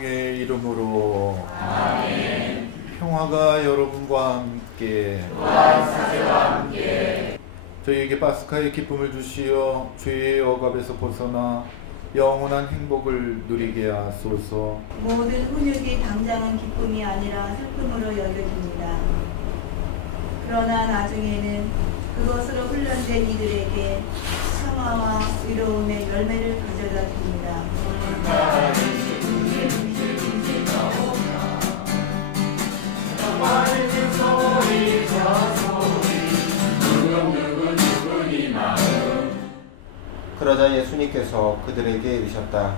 성령의 이름으로 아멘. 평화가 여러분과 함께 또한 사제와 함께 저희에게 파스카의 기쁨을 주시어 죄의 억압에서 벗어나 영원한 행복을 누리게 하소서. 모든 훈육이 당장은 기쁨이 아니라 슬픔으로 여겨집니다. 그러나 나중에는 그것으로 훈련된 이들에게 평화와 위로움의 열매를 가져다 줍니다. 그러자 예수님께서 그들에게 이르셨다.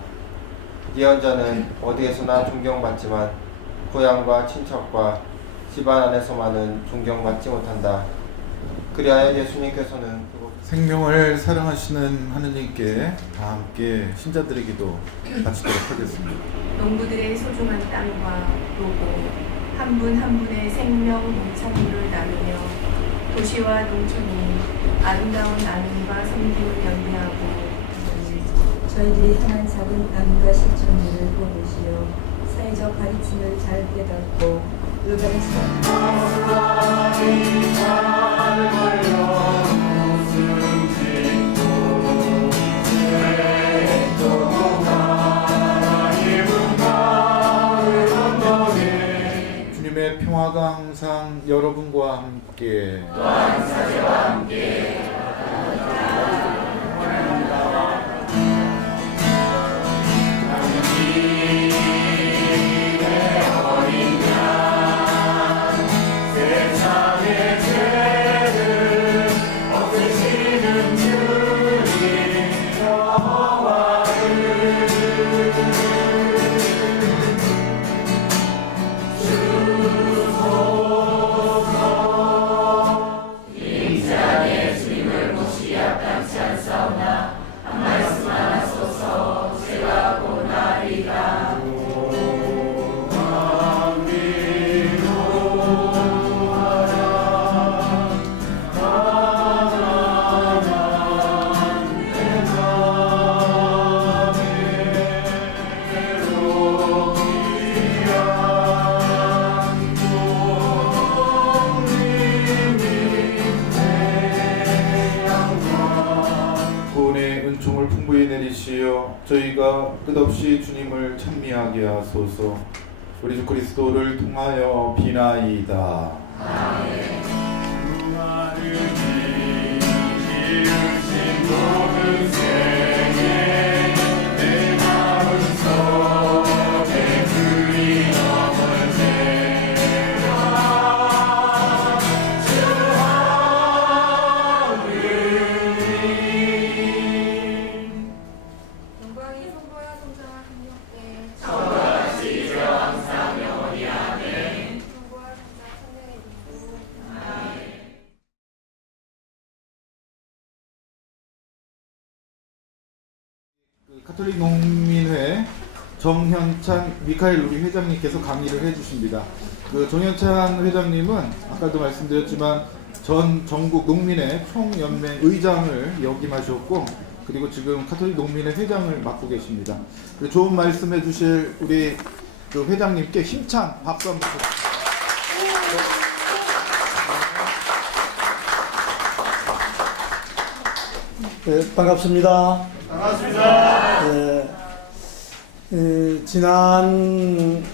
예언자는 어디에서나 존경받지만 고향과 친척과 집안 안에서만은 존경받지 못한다. 그리하여 예수님께서는 생명을 사랑하시는 하느님께 다 함께 신자들에게도 바치도록 하겠습니다. 농부들의 소중한 땅과 노고, 한 분 한 분의 생명 농산물을 나누며 도시와 농촌이 아름다운 나눔과 섬김을 연대하고 저희들이 향한 작은 남과 실천들을 보내시어 사회적 가르침을 잘 깨닫고 올바른 주님의 평화가 항상 여러분과 함께 또한 사제와 함께 구원의 은총을 풍부히 내리시어 저희가 끝없이 주님을 찬미하게 하소서. 우리 주 그리스도를 통하여 비나이다. 아멘. 영광이 성부와 성자와 성령께 항상 영원히 아멘. 성부와 성자 성령의 이름으로 카톨릭 농민회 정현찬 미카엘 우리 회장님께서 강의를 해주십니다. 그 정현찬 회장님은 아까도 말씀드렸지만 전 전국 농민회 총연맹 의장을 역임하셨고 그리고 지금 카톨릭 농민회 회장을 맡고 계십니다. 좋은 말씀해 주실 우리 그 회장님께 힘찬 박수 한번 부탁드립니다. 네, 반갑습니다. 지난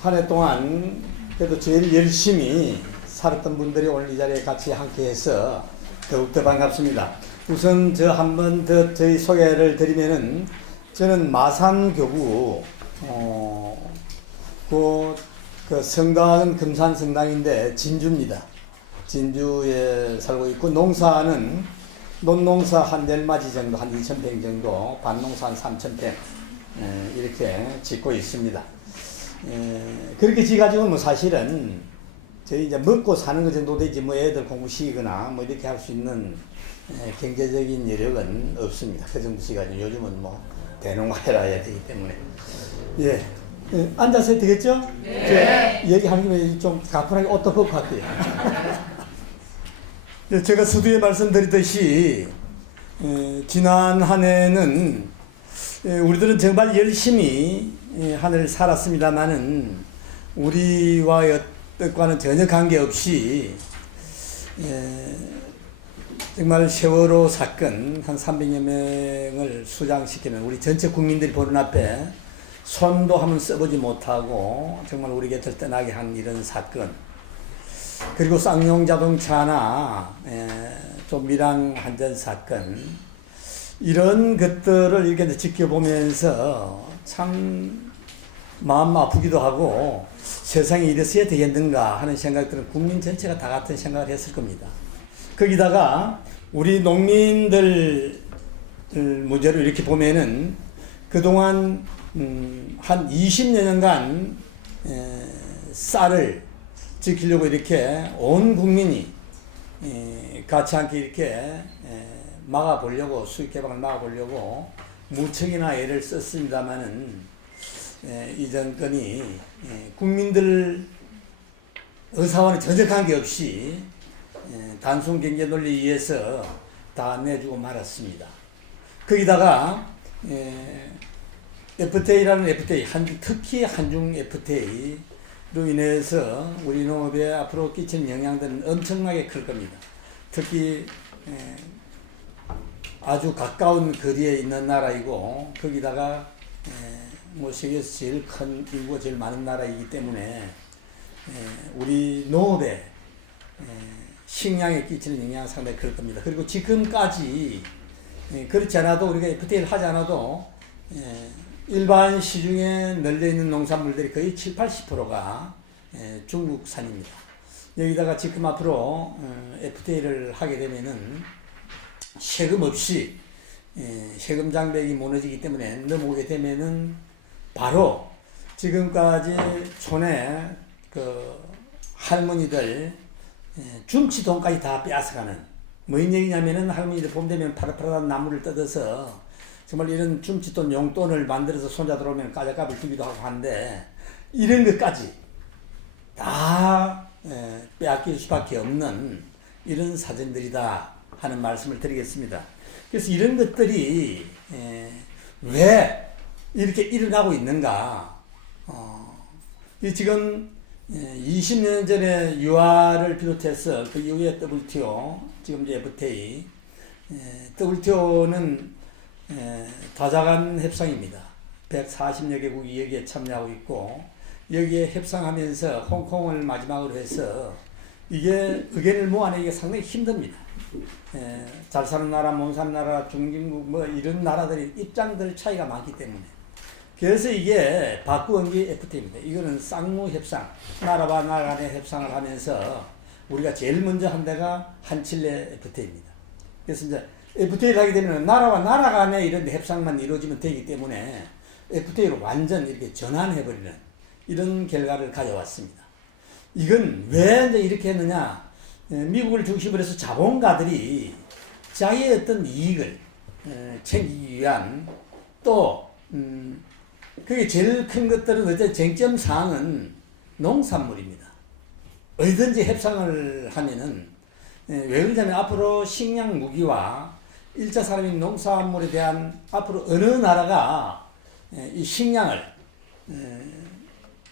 한 해 동안 그래도 제일 열심히 살았던 분들이 오늘 이 자리에 같이 함께해서 더욱더 반갑습니다. 우선 저 한 번 더 저희 소개를 드리면은 저는 마산교구 그 성당은 금산성당인데 진주입니다. 진주에 살고 있고 농사는 논농사 한 10마지 정도, 한 2,000평 정도, 밭농사 한 3,000평 이렇게 짓고 있습니다. 그렇게 지어가지고 뭐 사실은 저희 이제 먹고 사는 것 정도 되지 뭐 애들 공부 시키거나 뭐 이렇게 할 수 있는 경제적인 여력은 없습니다. 그 정도 시가지고 요즘은 뭐 대농가해라 해야 되기 때문에. 예. 앉아서 해도 되겠죠? 네. 얘기하는 김에 좀 가뿐하게 옷도 벗고 할게요. 제가 서두에 말씀드렸듯이 지난 한 해는 우리들은 정말 열심히 하늘을 살았습니다마는 우리와의 뜻과는 전혀 관계없이 정말 세월호 사건 한 300여 명을 수장시키는 우리 전체 국민들이 보는 앞에 손도 한번 써보지 못하고 정말 우리 곁을 떠나게 한 이런 사건, 그리고 쌍용 자동차나 좀 밀양 한전 사건, 이런 것들을 이렇게 지켜보면서 참 마음 아프기도 하고 세상에 이랬어야 되겠는가 하는 생각들은 국민 전체가 다 같은 생각을 했을 겁니다. 거기다가 우리 농민들 문제를 이렇게 보면은 그동안 한 20여 년간 쌀을 지키려고 이렇게 온 국민이 같이 함께 이렇게 막아보려고, 수익 개방을 막아보려고 무척이나 애를 썼습니다마는 이 정권이 국민들 의사와는 전혀 관계없이 단순 경제 논리에 의해서 다 내주고 말았습니다. 거기다가 FTA라는 FTA, 특히 한중 FTA로 인해서 우리 농업에 앞으로 끼치는 영향들은 엄청나게 클 겁니다. 특히 아주 가까운 거리에 있는 나라이고, 거기다가 뭐 세계에서 제일 큰 인구가 제일 많은 나라이기 때문에 우리 농업에 식량에 끼치는 영향이 상당히 클 겁니다. 그리고 지금까지 그렇지 않아도 우리가 FTA를 하지 않아도 일반 시중에 널려있는 농산물들이 거의 70~80%가 중국산입니다. 여기다가 지금 앞으로 FTA를 하게 되면은 세금 없이 세금 장벽이 무너지기 때문에 넘어오게 되면은 바로 지금까지 촌에 그 할머니들 줌치돈까지 다 빼앗아가는, 뭐인 얘기냐면은 할머니들 봄 되면 파릇파릇한 나무를 뜯어서 정말 이런 줌치돈 용돈을 만들어서 손자 들어오면 까자값을 주기도 하고 하는데, 이런 것까지 다 빼앗길 수밖에 없는 이런 사정들이다 하는 말씀을 드리겠습니다. 그래서 이런 것들이 왜 이렇게 일어나고 있는가? 지금 20년 전에 유아를 비롯해서 그 이후에 WTO, 지금 이제 FTA, WTO는 다자간 협상입니다. 140여 개국이 여기에 참여하고 있고, 여기에 협상하면서 홍콩을 마지막으로 해서 이게 의견을 모아내기가 상당히 힘듭니다. 잘 사는 나라, 못 사는 나라, 중진국 뭐 이런 나라들이 입장들 차이가 많기 때문에, 그래서 이게 바꾸은 게 FTA입니다. 이거는 쌍무 협상, 나라와 나라 간의 협상을 하면서 우리가 제일 먼저 한 데가 한칠레 FTA입니다. 그래서 이제 FTA를 하게 되면 나라와 나라 간의 이런 협상만 이루어지면 되기 때문에 FTA로 완전 이렇게 전환해버리는 이런 결과를 가져왔습니다. 이건 왜 이제 이렇게 했느냐? 미국을 중심으로 해서 자본가들이 자기의 어떤 이익을 챙기기 위한, 또 그게 제일 큰 것들은 어째 쟁점 사항은 농산물입니다. 어디든지 협상을 하면은 왜 그러냐면 앞으로 식량 무기와 1차 산업인 농산물에 대한 앞으로 어느 나라가 이 식량을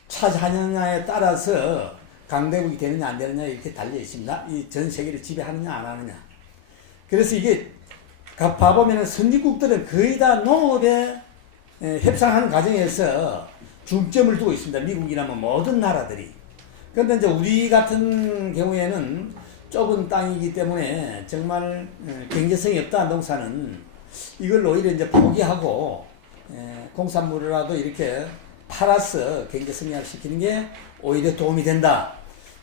차지하느냐에 따라서 강대국이 되느냐 안 되느냐 이렇게 달려 있습니다. 이 전 세계를 지배하느냐 안 하느냐. 그래서 이게 봐보면 선진국들은 거의 다 농업에 협상하는 과정에서 중점을 두고 있습니다. 미국이나 뭐 모든 나라들이. 그런데 이제 우리 같은 경우에는 좁은 땅이기 때문에 정말 경제성이 없다 농사는 이걸 오히려 이제 포기하고 공산물이라도 이렇게 팔아서 경제 성장을 시키는 게 오히려 도움이 된다.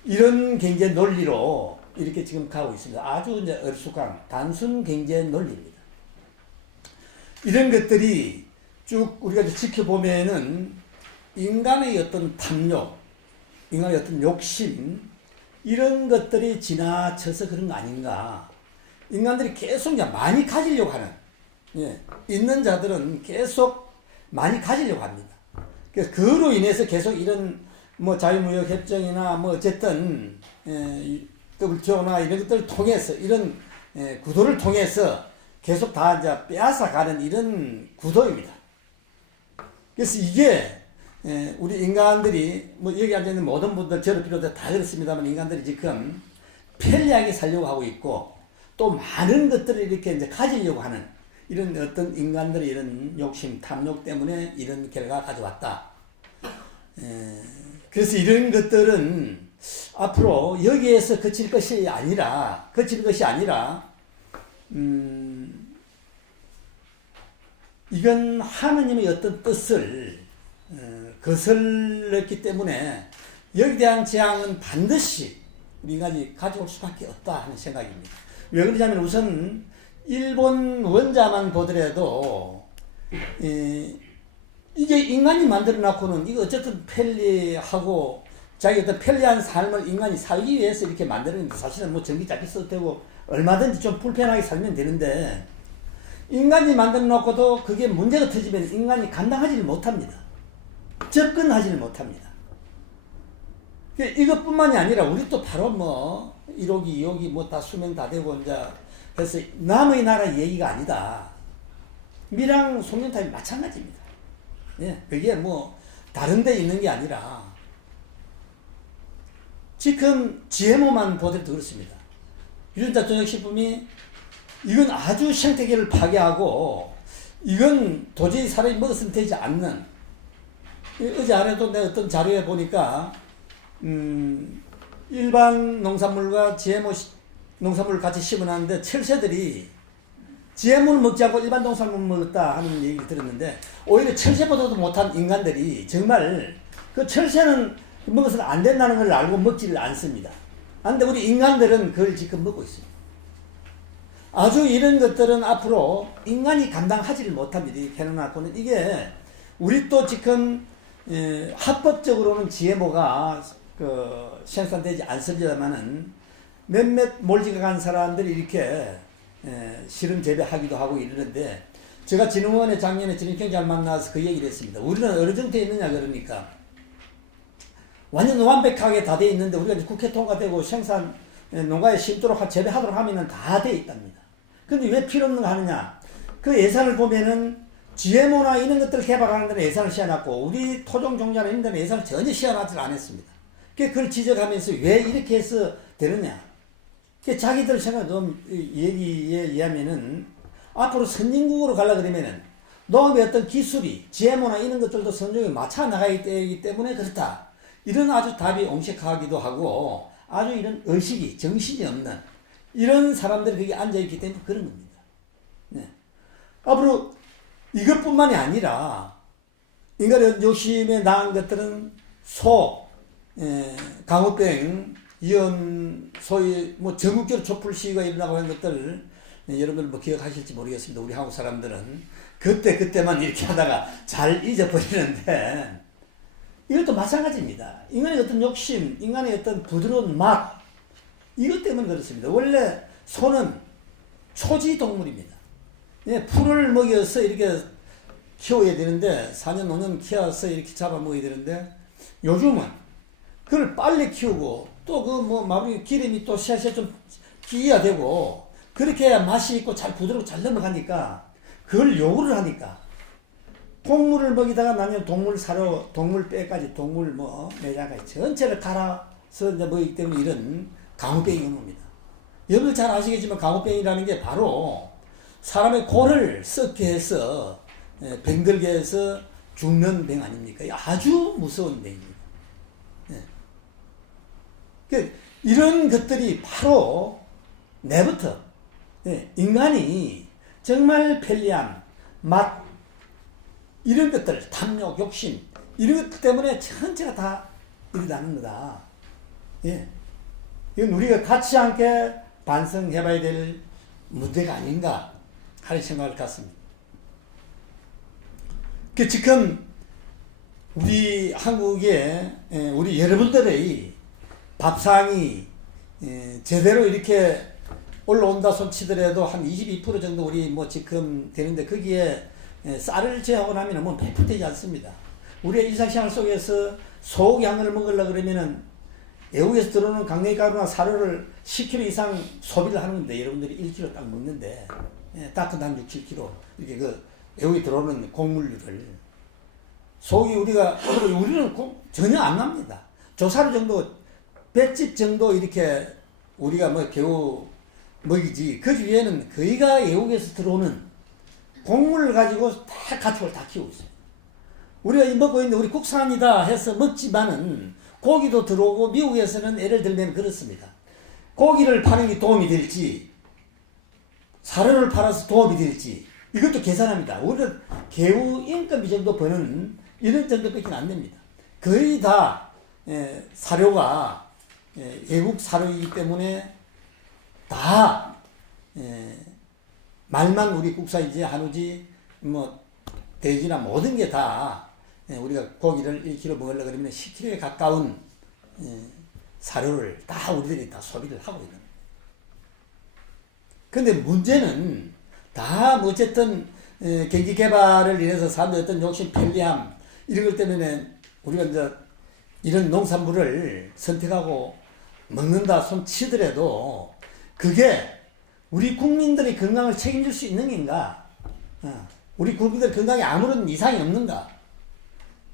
이런 경제 논리로 이렇게 지금 가고 있습니다. 아주 이제 어리숙한 단순 경제 논리입니다. 이런 것들이 쭉 우리가 지켜보면은 인간의 어떤 탐욕, 인간의 어떤 욕심, 이런 것들이 지나쳐서 그런 거 아닌가. 인간들이 계속 이제 많이 가지려고 하는, 있는 자들은 계속 많이 가지려고 합니다. 그래서 그로 인해서 계속 이런 뭐 자유무역 협정이나 뭐 어쨌든 WTO나 이런 것들을 통해서 이런 구도를 통해서 계속 다 이제 빼앗아가는 이런 구도입니다. 그래서 이게 우리 인간들이 뭐 여기 앉아 있는 모든 분들 저를 비롯해 다 그렇습니다만 인간들이 지금 편리하게 살려고 하고 있고 또 많은 것들을 이렇게 이제 가지려고 하는 이런 어떤 인간들의 이런 욕심, 탐욕 때문에 이런 결과가 가져왔다. 그래서 이런 것들은 앞으로 여기에서 그칠 것이 아니라 이건 하느님의 어떤 뜻을 거슬렀기 때문에 여기에 대한 재앙은 반드시 우리 인간이 가져올 수밖에 없다 하는 생각입니다. 왜 그러냐면 우선 일본 원자만 보더라도 이게 인간이 만들어 놓고는 이거 어쨌든 편리하고 자기 어떤 편리한 삶을 인간이 살기 위해서 이렇게 만드는 게 사실은 뭐 전기장치 써도 되고 얼마든지 좀 불편하게 살면 되는데 인간이 만들어 놓고도 그게 문제가 터지면 인간이 감당하지를 못합니다. 접근하지를 못합니다. 이것뿐만이 아니라 우리 또 바로 뭐 1호기, 2호기 뭐 다 수명 다 되고 이제 그래서 남의 나라 얘기가 아니다. 미랑 송년탑이 마찬가지입니다. 예, 그게 뭐 다른 데 있는 게 아니라 지금 GMO만 보더라도 그렇습니다. 유전자 조작식품이 이건 아주 생태계를 파괴하고 이건 도저히 사람이 먹었으면 되지 않는 어제 안에도 내가 어떤 자료에 보니까 일반 농산물과 GMO 농산물을 같이 심어놨는데 철새들이 GMO를 먹지 않고 일반 농산물을 먹었다 하는 얘기를 들었는데 오히려 철새보다도 못한 인간들이 정말 그 철새는 먹어서는 안 된다는 걸 알고 먹지를 않습니다. 그런데 우리 인간들은 그걸 지금 먹고 있습니다. 아주 이런 것들은 앞으로 인간이 감당하지를 못합니다. 이렇게 해놓고는 이게 우리 또 지금 합법적으로는 GMO가 생산되지 않습니다만은 몇몇 몰지각한 사람들이 이렇게 실험 재배하기도 하고 이러는데 제가 진흥원에 작년에 진흥경찰 만나서 그 얘기를 했습니다. 우리는 어느 정도에 있느냐 그러니까 완전 완벽하게 다 돼 있는데 우리가 이제 국회 통과되고 생산 농가에 심도록 재배하도록 하면은 다 돼 있답니다. 근데 왜 필요 없는 거 하느냐? 그 예산을 보면은 GMO나 이런 것들을 개발하는 데는 예산을 시원하고 우리 토종 종자나 이런 데는 예산을 전혀 시원하지 않았습니다. 그걸 지적하면서 왜 이렇게 해서 되느냐? 자기들 생각 얘기에 의하면은 앞으로 선진국으로 가려고 그러면은 농업의 어떤 기술이 GMO나 이런 것들도 선종에 맞춰 나가야 되기 때문에 그렇다. 이런 아주 답이 옹색하기도 하고 아주 이런 의식이 정신이 없는 이런 사람들이 거기 앉아있기 때문에 그런 겁니다. 네. 앞으로 이것뿐만이 아니라 인간의 욕심에 나은 것들은 소, 강우병, 이런 소위 뭐 전국적으로 촛불 시위가 일어나고 하는 것들 여러분들 뭐 기억하실지 모르겠습니다. 우리 한국 사람들은 그때만 이렇게 하다가 잘 잊어버리는데 이것도 마찬가지입니다. 인간의 어떤 욕심, 인간의 어떤 부드러운 맛 이것 때문에 그렇습니다. 원래 소는 초지 동물입니다. 예, 풀을 먹여서 이렇게 키워야 되는데 4년 5년 키워서 이렇게 잡아먹어야 되는데 요즘은 그걸 빨리 키우고 또 그 뭐 마무리 기름이 또 쎄쎄 좀 끼야 되고 그렇게 해야 맛이 있고 잘 부드럽고 잘 넘어가니까 그걸 요구를 하니까 콩물을 먹이다가 나면 동물 사료, 동물 뼈까지 동물 뭐 내장까지 전체를 갈아서 이제 먹기 때문에 이런 강우병이 옵니다. 여러분들 잘 아시겠지만 강우병이라는 게 바로 사람의 고를 썩게 해서 병들게 해서 죽는 병 아닙니까? 아주 무서운 병입니다. 이런 것들이 바로 내부터 인간이 정말 편리함, 맛 이런 것들, 탐욕, 욕심 이런 것 때문에 전체가 다 일어나는 거다. 예. 이건 우리가 같이 함께 반성해봐야 될 문제가 아닌가 하는 생각을 갖습니다. 지금 우리 한국에 우리 여러분들의 밥상이 제대로 이렇게 올라온다 손 치더라도 한 22% 정도 우리 뭐 지금 되는데 거기에 쌀을 제하고 나면 뭐 100% 되지 않습니다. 우리의 일상생활 속에서 소고기향을 먹으려고 그러면은 외국에서 들어오는 강냉이가루나 사료를 10kg 이상 소비를 하는 건데 여러분들이 1kg 딱 먹는데 따뜻한 6, 7kg 이렇게 그 외국에 들어오는 곡물류를 속이 우리는 전혀 안 납니다. 조사료 정도, 볏짚 정도 이렇게 우리가 뭐 겨우 먹이지. 그 주위에는 거의가 외국에서 들어오는 곡물을 가지고 다 가축을 다 키우고 있어요. 우리가 먹고 있는데 우리 국산이다 해서 먹지만은 고기도 들어오고 미국에서는 예를 들면 그렇습니다. 고기를 파는 게 도움이 될지 사료를 팔아서 도움이 될지 이것도 계산합니다. 우리는 겨우 인건비 정도 버는 이런 정도밖에 안 됩니다. 거의 다 사료가 외국 사료이기 때문에 다 말만 우리 국산이지 한우지 뭐 돼지나 모든 게 다 우리가 고기를 1kg 먹으려고 그러면 10kg에 가까운 사료를 다 우리들이 다 소비를 하고 있는 거예요. 근데 문제는 다 어쨌든 경기 개발을 위해서 사람들 어떤 욕심, 편리함 이런 것 때문에 우리가 이제 이런 농산물을 선택하고 먹는다 손 치더라도 그게 우리 국민들의 건강을 책임질 수 있는 건가? 우리 국민들 건강에 아무런 이상이 없는가?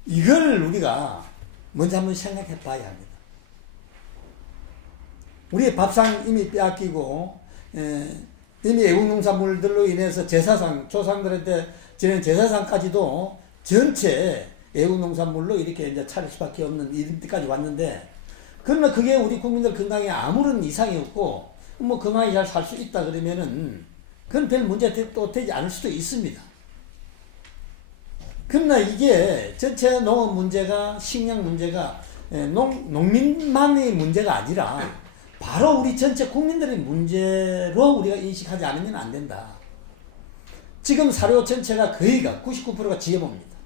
이걸 우리가 먼저 한번 생각해 봐야 합니다. 우리의 밥상 이미 빼앗기고 이미 외국 농산물들로 인해서 제사상, 조상들한테 지낸 제사상까지도 전체 외국 농산물로 이렇게 이제 차릴 수밖에 없는 이름까지 왔는데, 그러나 그게 우리 국민들 건강에 아무런 이상이 없고 뭐 건강히 잘 살 수 있다 그러면은 그건 별 문제 또 되지 않을 수도 있습니다. 그러나 이게 전체 농업 문제가, 식량 문제가 농민만의 문제가 아니라 바로 우리 전체 국민들의 문제로 우리가 인식하지 않으면 안 된다. 지금 사료 전체가 거의가 99%가 GMO입니다.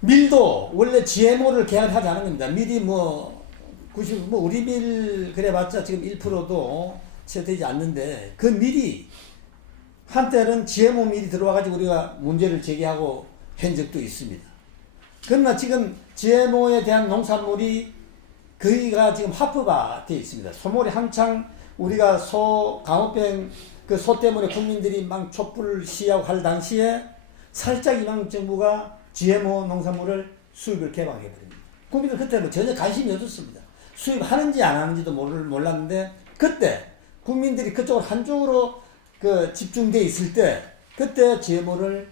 밀도 원래 GMO를 계약하지 않은 겁니다. 밀이 우리 밀 그래봤자 지금 1%도 채 되지 않는데, 그 밀이 한때는 GMO 밀이 들어와가지고 우리가 문제를 제기하고 한 적도 있습니다. 그러나 지금 GMO에 대한 농산물이 거의가 지금 합법화되어 있습니다. 소몰이 한창 우리가 강호병 그 소 때문에 국민들이 막 촛불 시위하고 할 당시에 살짝 이방 정부가 GMO 농산물을 수입을 개방해버립니다. 국민들 그때는 전혀 관심이 없었습니다. 수입하는지 안 하는지도 몰랐는데, 그때 국민들이 그쪽으로 한쪽으로 집중되어 있을 때, 그때 GMO를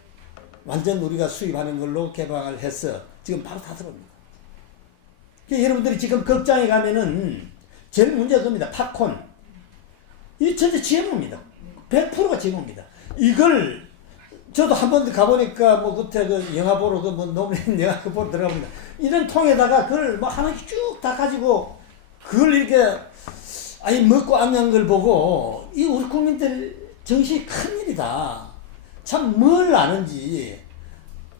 완전 우리가 수입하는 걸로 개방을 해서 지금 바로 다 들어옵니다. 여러분들이 지금 극장에 가면은 제일 문제가 그겁니다. 팝콘. 이 전체 GMO입니다. 100%가 GMO입니다. 이걸 저도 한 번 가보니까 그때 영화 보러 노무현 영화 보러 들어갑니다. 이런 통에다가 그걸 하나씩 쭉 다 가지고 그걸 이렇게 먹고 앉는 걸 보고 이 우리 국민들 정신이 큰일이다. 참 뭘 아는지.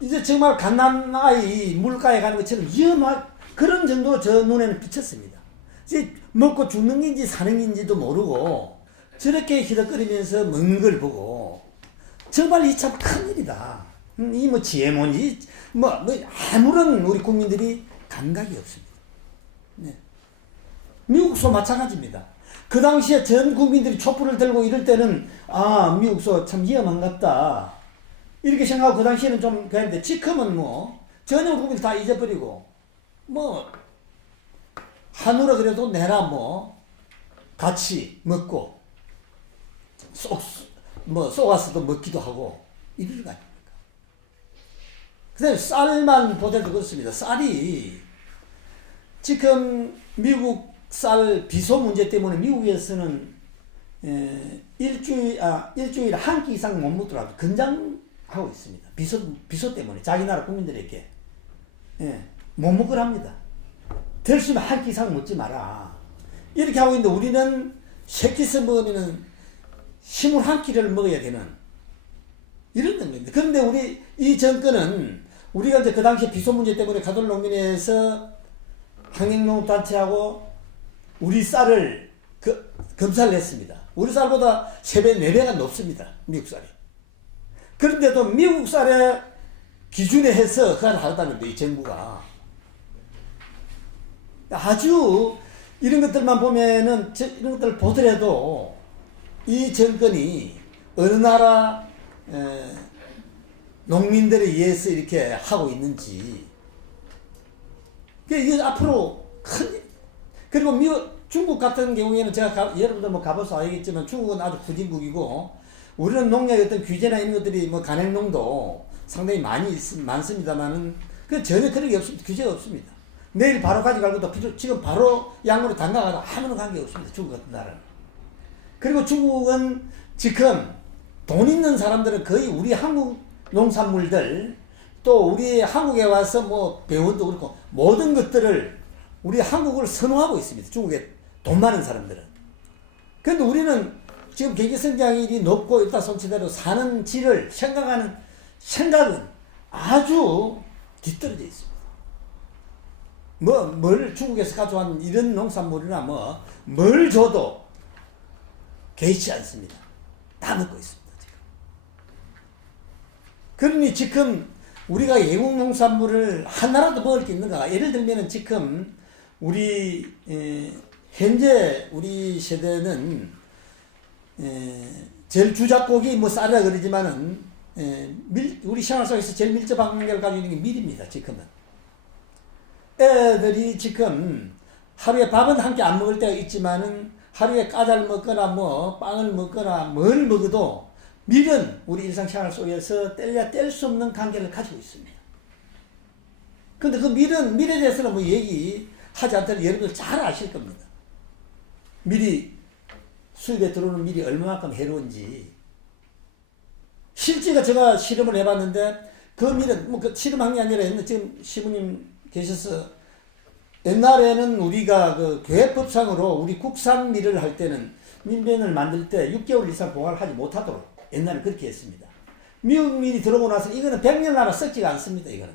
이제 정말 갓난아이 물가에 가는 것처럼 위험한 그런 정도로 저 눈에는 비쳤습니다. 이제 먹고 죽는 건지 사는 건지도 모르고 저렇게 히덕거리면서 먹는 걸 보고 정말 이 참 큰일이다. 이 GMO인지 아무런 우리 국민들이 감각이 없습니다. 네. 미국소 마찬가지입니다. 그 당시에 전 국민들이 촛불을 들고 이럴 때는 미국소 참 위험한 것 같다 이렇게 생각하고 그 당시에는 좀 그랬는데, 지금은 전혀 국민들 다 잊어버리고 한우라 그래도 내라 같이 먹고 쏘가서도 먹기도 하고 이럴 거 아닙니까? 그다음에 쌀만 보더라도 그렇습니다. 쌀이 지금 미국 쌀 비소 문제 때문에 미국에서는 일주일에 한 끼 이상 못 먹더라도 권장하고 있습니다. 비소 때문에 자기 나라 국민들에게 못 먹으랍니다. 될 수 있으면 한 끼 이상 먹지 마라. 이렇게 하고 있는데 우리는 세 끼서 먹으면은 힘을 한 끼를 먹어야 되는 이런 겁니다. 그런데 우리 이 정권은 우리가 이제 그 당시 비소 문제 때문에 가톨농민회에서 환경농업단체하고 우리 쌀을 검사를 했습니다. 우리 쌀보다 3배, 4배가 높습니다. 미국 쌀이. 그런데도 미국 쌀의 기준에 해서 그걸 하다는 거예요. 이 정부가. 아주 이런 것들만 보면은 이런 것들을 보더라도 이 정권이 어느 나라 농민들에 의해서 이렇게 하고 있는지. 이게 앞으로 큰, 그리고 중국 같은 경우에는 제가 여러분들 뭐 가봐서 알겠지만 중국은 아주 후진국이고 우리는 농약의 어떤 규제나 이런 것들이 뭐 간행농도 상당히 많습니다만은 그 전혀 그런 게 없습니다. 규제가 없습니다. 내일 바로 가져가고도 지금 바로 약물을 담가가도 아무런 관계 없습니다. 중국 같은 나라는. 그리고 중국은 지금 돈 있는 사람들은 거의 우리 한국 농산물들 또 우리 한국에 와서 뭐 배원도 그렇고 모든 것들을 우리 한국을 선호하고 있습니다. 중국에 돈 많은 사람들은. 그런데 우리는 지금 경제 성장률이 높고 일단 손치대로 사는 질을 생각은 아주 뒤떨어져 있습니다. 뭘 중국에서 가져온 이런 농산물이나 뭘 줘도 개의치 않습니다. 다 먹고 있습니다. 지금. 그러니 지금 우리가 외국 농산물을 하나라도 먹을 게 있는가? 예를 들면은 지금 우리 현재 우리 세대는 제일 주작곡이 뭐 쌀이라 그러지만은 우리 생활 속에서 제일 밀접한 관계를 가지고 있는 게 밀입니다. 지금은 애들이 지금 하루에 밥은 한 끼 안 먹을 때가 있지만은 하루에 까자를 먹거나 뭐 빵을 먹거나 뭘 먹어도 밀은 우리 일상생활 속에서 뗄래야 뗄 수 없는 관계를 가지고 있습니다. 근데 그 밀에 대해서는 뭐 얘기하지 않더라도 여러분들 잘 아실 겁니다. 수입에 들어오는 밀이 얼마만큼 해로운지. 실제가 제가 실험을 해봤는데 그 밀은 뭐 그 실험한 게 아니라 지금 시부님 계셔서 옛날에는 우리가 그 교회법상으로 우리 국산 밀을 할 때는 밀면을 만들 때 6개월 이상 보관을 하지 못하도록 옛날에 그렇게 했습니다. 미국 밀이 들어오고 나서 이거는 100년 나라 썩지가 않습니다. 이거는.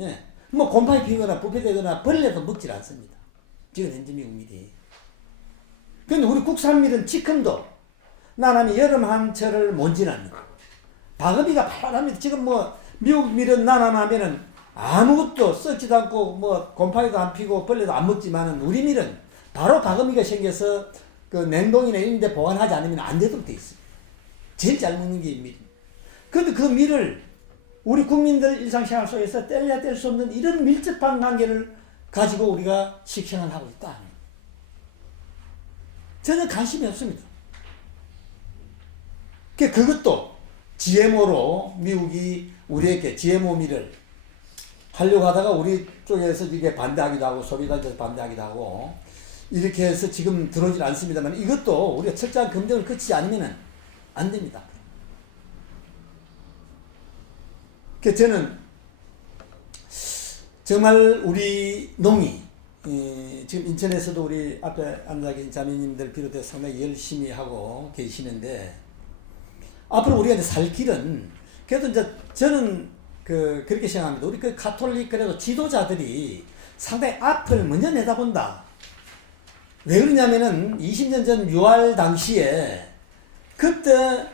예. 뭐 곰팡이 피거나 부패되거나 벌레도 먹질 않습니다. 지금 현재 미국 밀이. 근데 우리 국산 밀은 지금도 나남이 여름 한철을 못 지납니다. 박음이가 파란합니다. 지금 뭐 미국 밀은 나남하면은 아무것도 썩지도 않고 뭐 곰팡이도 안 피고 벌레도 안 먹지만은 우리 밀은 바로 박음이가 생겨서 그 냉동이나 이런 데 보관하지 않으면 안 되도록 돼 있습니다. 제일 잘 먹는 게 밀입니다. 그런데 그 밀을 우리 국민들 일상생활 속에서 뗄래야 뗄 수 없는 이런 밀접한 관계를 가지고 우리가 식생을 하고 있다. 전혀 관심이 없습니다. 그것도 GMO로 미국이 우리에게 GMO 밀을 하려고 하다가 우리 쪽에서 이게 반대하기도 하고 소비자들에서 반대하기도 하고 이렇게 해서 지금 들어오질 않습니다만 이것도 우리가 철저한 검증을 거치지 않으면 안 됩니다. 저는 정말 우리 농이 지금 인천에서도 우리 앞에 앉아 계신 자매님들 비롯해서 상당히 열심히 하고 계시는데 앞으로 우리가 이제 살 길은 그래도 이제 저는 그렇게 생각합니다. 우리 그 가톨릭 그래도 지도자들이 상당히 앞을 먼저 내다본다. 왜 그러냐면은 20년 전 6월 당시에 그때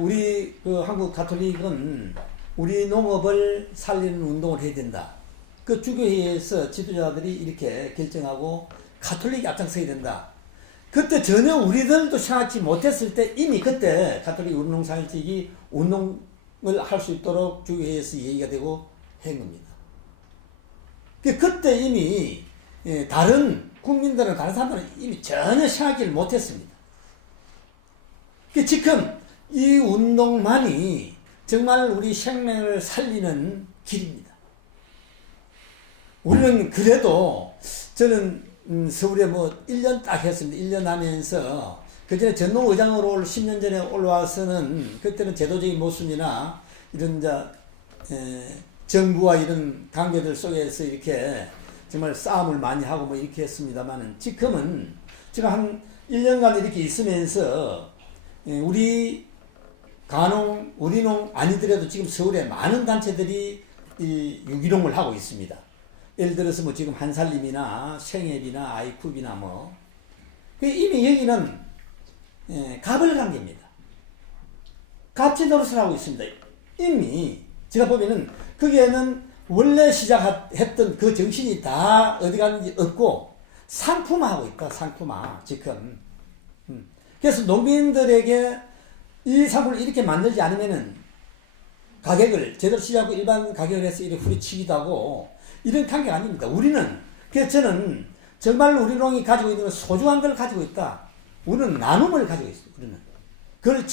우리 그 한국 가톨릭은 우리 농업을 살리는 운동을 해야 된다. 그 주교회에서 지도자들이 이렇게 결정하고 가톨릭이 앞장서야 된다. 그때 전혀 우리들도 생각지 못했을 때 이미 그때 가톨릭 운동사일직이 운동을 할 수 있도록 주교회에서 얘기가 되고 한 겁니다. 그때 이미 다른 국민들은 다른 사람들은 이미 전혀 생각지를 못했습니다. 지금 이 운동만이 정말 우리 생명을 살리는 길입니다. 우리는 그래도 저는 서울에 뭐 1년 딱 했습니다. 1년 하면서 그 전에 전농의장으로 10년 전에 올라와서는 그때는 제도적인 모순이나 이런 정부와 이런 관계들 속에서 이렇게 정말 싸움을 많이 하고 뭐 이렇게 했습니다만은 지금은 제가 한 1년간 이렇게 있으면서 우리 가농, 우리농 아니더라도 지금 서울에 많은 단체들이 이 유기농을 하고 있습니다. 예를 들어서 뭐 지금 한살림이나 생협이나 아이쿱이나 뭐 이미 여기는 가벌관계입니다. 같이 노릇을 하고 있습니다. 이미 제가 보면은 거기에는 원래 시작했던 그 정신이 다 어디 가는지 없고 상품화하고 있다. 상품화 지금. 그래서 농민들에게 이 상품을 이렇게 만들지 않으면은 가격을 제대로 시작하고 일반 가격을 해서 이렇게 후려치기도 하고 이런 관계가 아닙니다. 우리는 그래서 저는 정말로 우리 농이 가지고 있는 건 소중한 걸 가지고 있다. 우리는 나눔을 가지고 있습니다. 우리는 그걸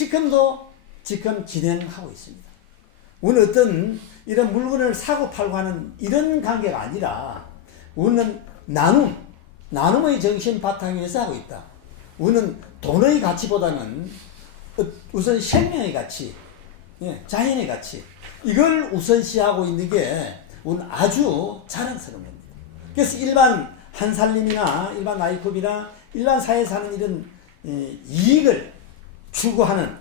지금 진행하고 있습니다. 우리는 어떤 이런 물건을 사고 팔고 하는 이런 관계가 아니라 우리는 나눔의 정신 바탕에서 하고 있다. 우리는 돈의 가치보다는 우선 생명의 가치, 자연의 가치 이걸 우선시하고 있는 게 우리는 아주 자랑스러운 겁니다. 그래서 일반 한살림이나 일반 나이컵이나 일반 사회에서 하는 이런 이익을 추구하는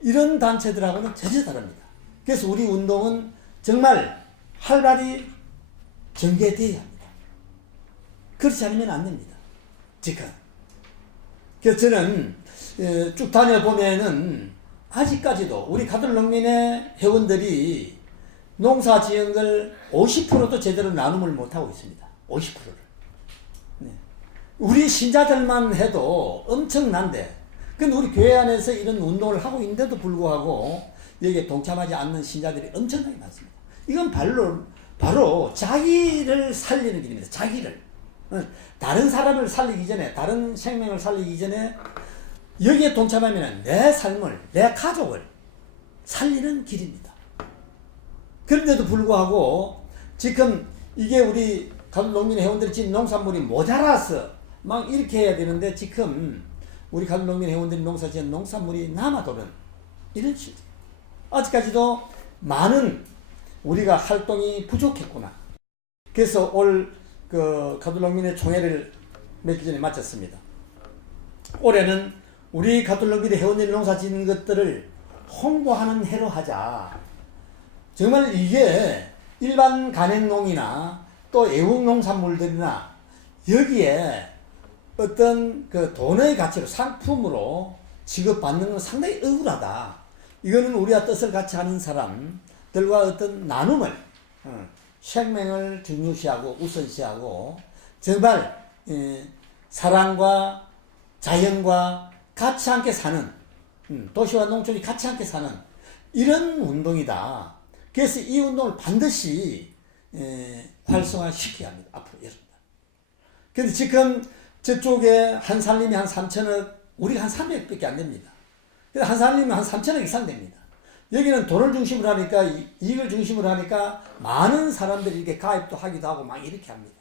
이런 단체들하고는 전혀 다릅니다. 그래서 우리 운동은 정말 활발히 전개되어야 합니다. 그렇지 않으면 안 됩니다. 지금. 그래서 저는 쭉 다녀보면은 아직까지도 우리 가톨농민의 회원들이 농사 지은 걸 50%도 제대로 나눔을 못하고 있습니다. 50%를. 네. 우리 신자들만 해도 엄청난데, 근데 우리 교회 안에서 이런 운동을 하고 있는데도 불구하고 여기에 동참하지 않는 신자들이 엄청나게 많습니다. 이건 바로 자기를 살리는 길입니다. 자기를. 다른 사람을 살리기 전에, 다른 생명을 살리기 전에 여기에 동참하면 내 삶을, 내 가족을 살리는 길입니다. 그런데도 불구하고 지금 이게 우리 가톨농민 회원들이 지금 농산물이 모자라서 막 이렇게 해야 되는데 지금 우리 가톨농민 회원들이 농사 지은 농산물이 남아도는 이런 실제. 아직까지도 많은 우리가 활동이 부족했구나. 그래서 올 가톨농민의 총회를 며칠 전에 마쳤습니다. 올해는 우리 가톨농민의 회원들이 농사 짓는 것들을 홍보하는 해로 하자. 정말 이게 일반 간행농이나 또 애국농산물들이나 여기에 어떤 그 돈의 가치로 상품으로 지급받는 건 상당히 억울하다. 이거는 우리와 뜻을 같이 하는 사람들과 어떤 나눔을 생명을 중요시하고 우선시하고 정말 사랑과 자연과 같이 함께 사는 도시와 농촌이 같이 함께 사는 이런 운동이다. 그래서 이 운동을 반드시 활성화시켜야 합니다. 앞으로 여러분들. 그런데 지금 저쪽에 한 살림이 한 3천억, 우리가 한 300밖에 안 됩니다. 한 살림이 한 3천억 이상 됩니다. 여기는 돈을 중심으로 하니까, 이익을 중심으로 하니까 많은 사람들이 이렇게 가입도 하기도 하고 막 이렇게 합니다.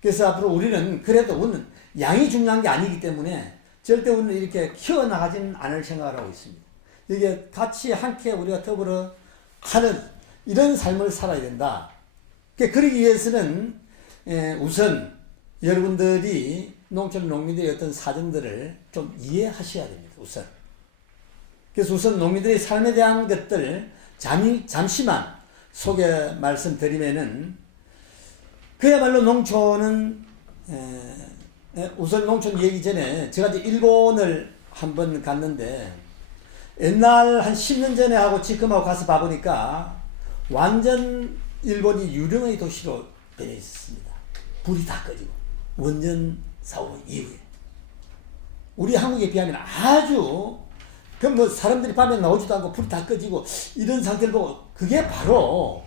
그래서 앞으로 우리는 그래도 우리는 양이 중요한 게 아니기 때문에 절대 우리는 이렇게 키워나가지는 않을 생각을 하고 있습니다. 이게 같이 함께 우리가 더불어 하는 이런 삶을 살아야 된다. 그러기 위해서는 우선 여러분들이 농촌 농민들의 어떤 사정들을 좀 이해하셔야 됩니다. 우선. 그래서 우선 농민들의 삶에 대한 것들 잠시만 소개 말씀드리면은 그야말로 농촌은 우선 농촌 얘기 전에 제가 이제 일본을 한번 갔는데 옛날 한 10년 전에 하고 지금하고 가서 봐보니까 완전 일본이 유령의 도시로 변해 있었습니다. 불이 다 꺼지고 원전 사고 이후에 우리 한국에 비하면 아주 그럼 뭐 사람들이 밤에 나오지도 않고 불이 다 꺼지고 이런 상태를 보고 그게 바로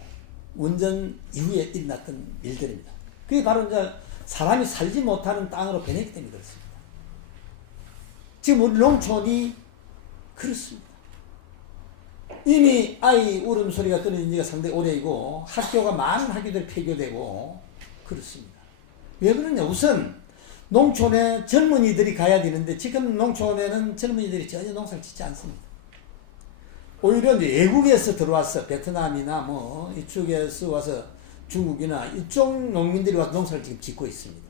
원전 이후에 일어났던 일들입니다. 그게 바로 이제 사람이 살지 못하는 땅으로 변했기 때문에 그렇습니다. 지금 우리 농촌이 그렇습니다. 이미 아이 울음소리가 끊어진 지가 상당히 오래이고 학교가 많은 학교들이 폐교되고 그렇습니다. 왜 그러냐? 우선 농촌에 젊은이들이 가야 되는데 지금 농촌에는 젊은이들이 전혀 농사를 짓지 않습니다. 오히려 이제 외국에서 들어와서 베트남이나 뭐 이쪽에서 와서 중국이나 이쪽 농민들이 와서 농사를 지금 짓고 있습니다.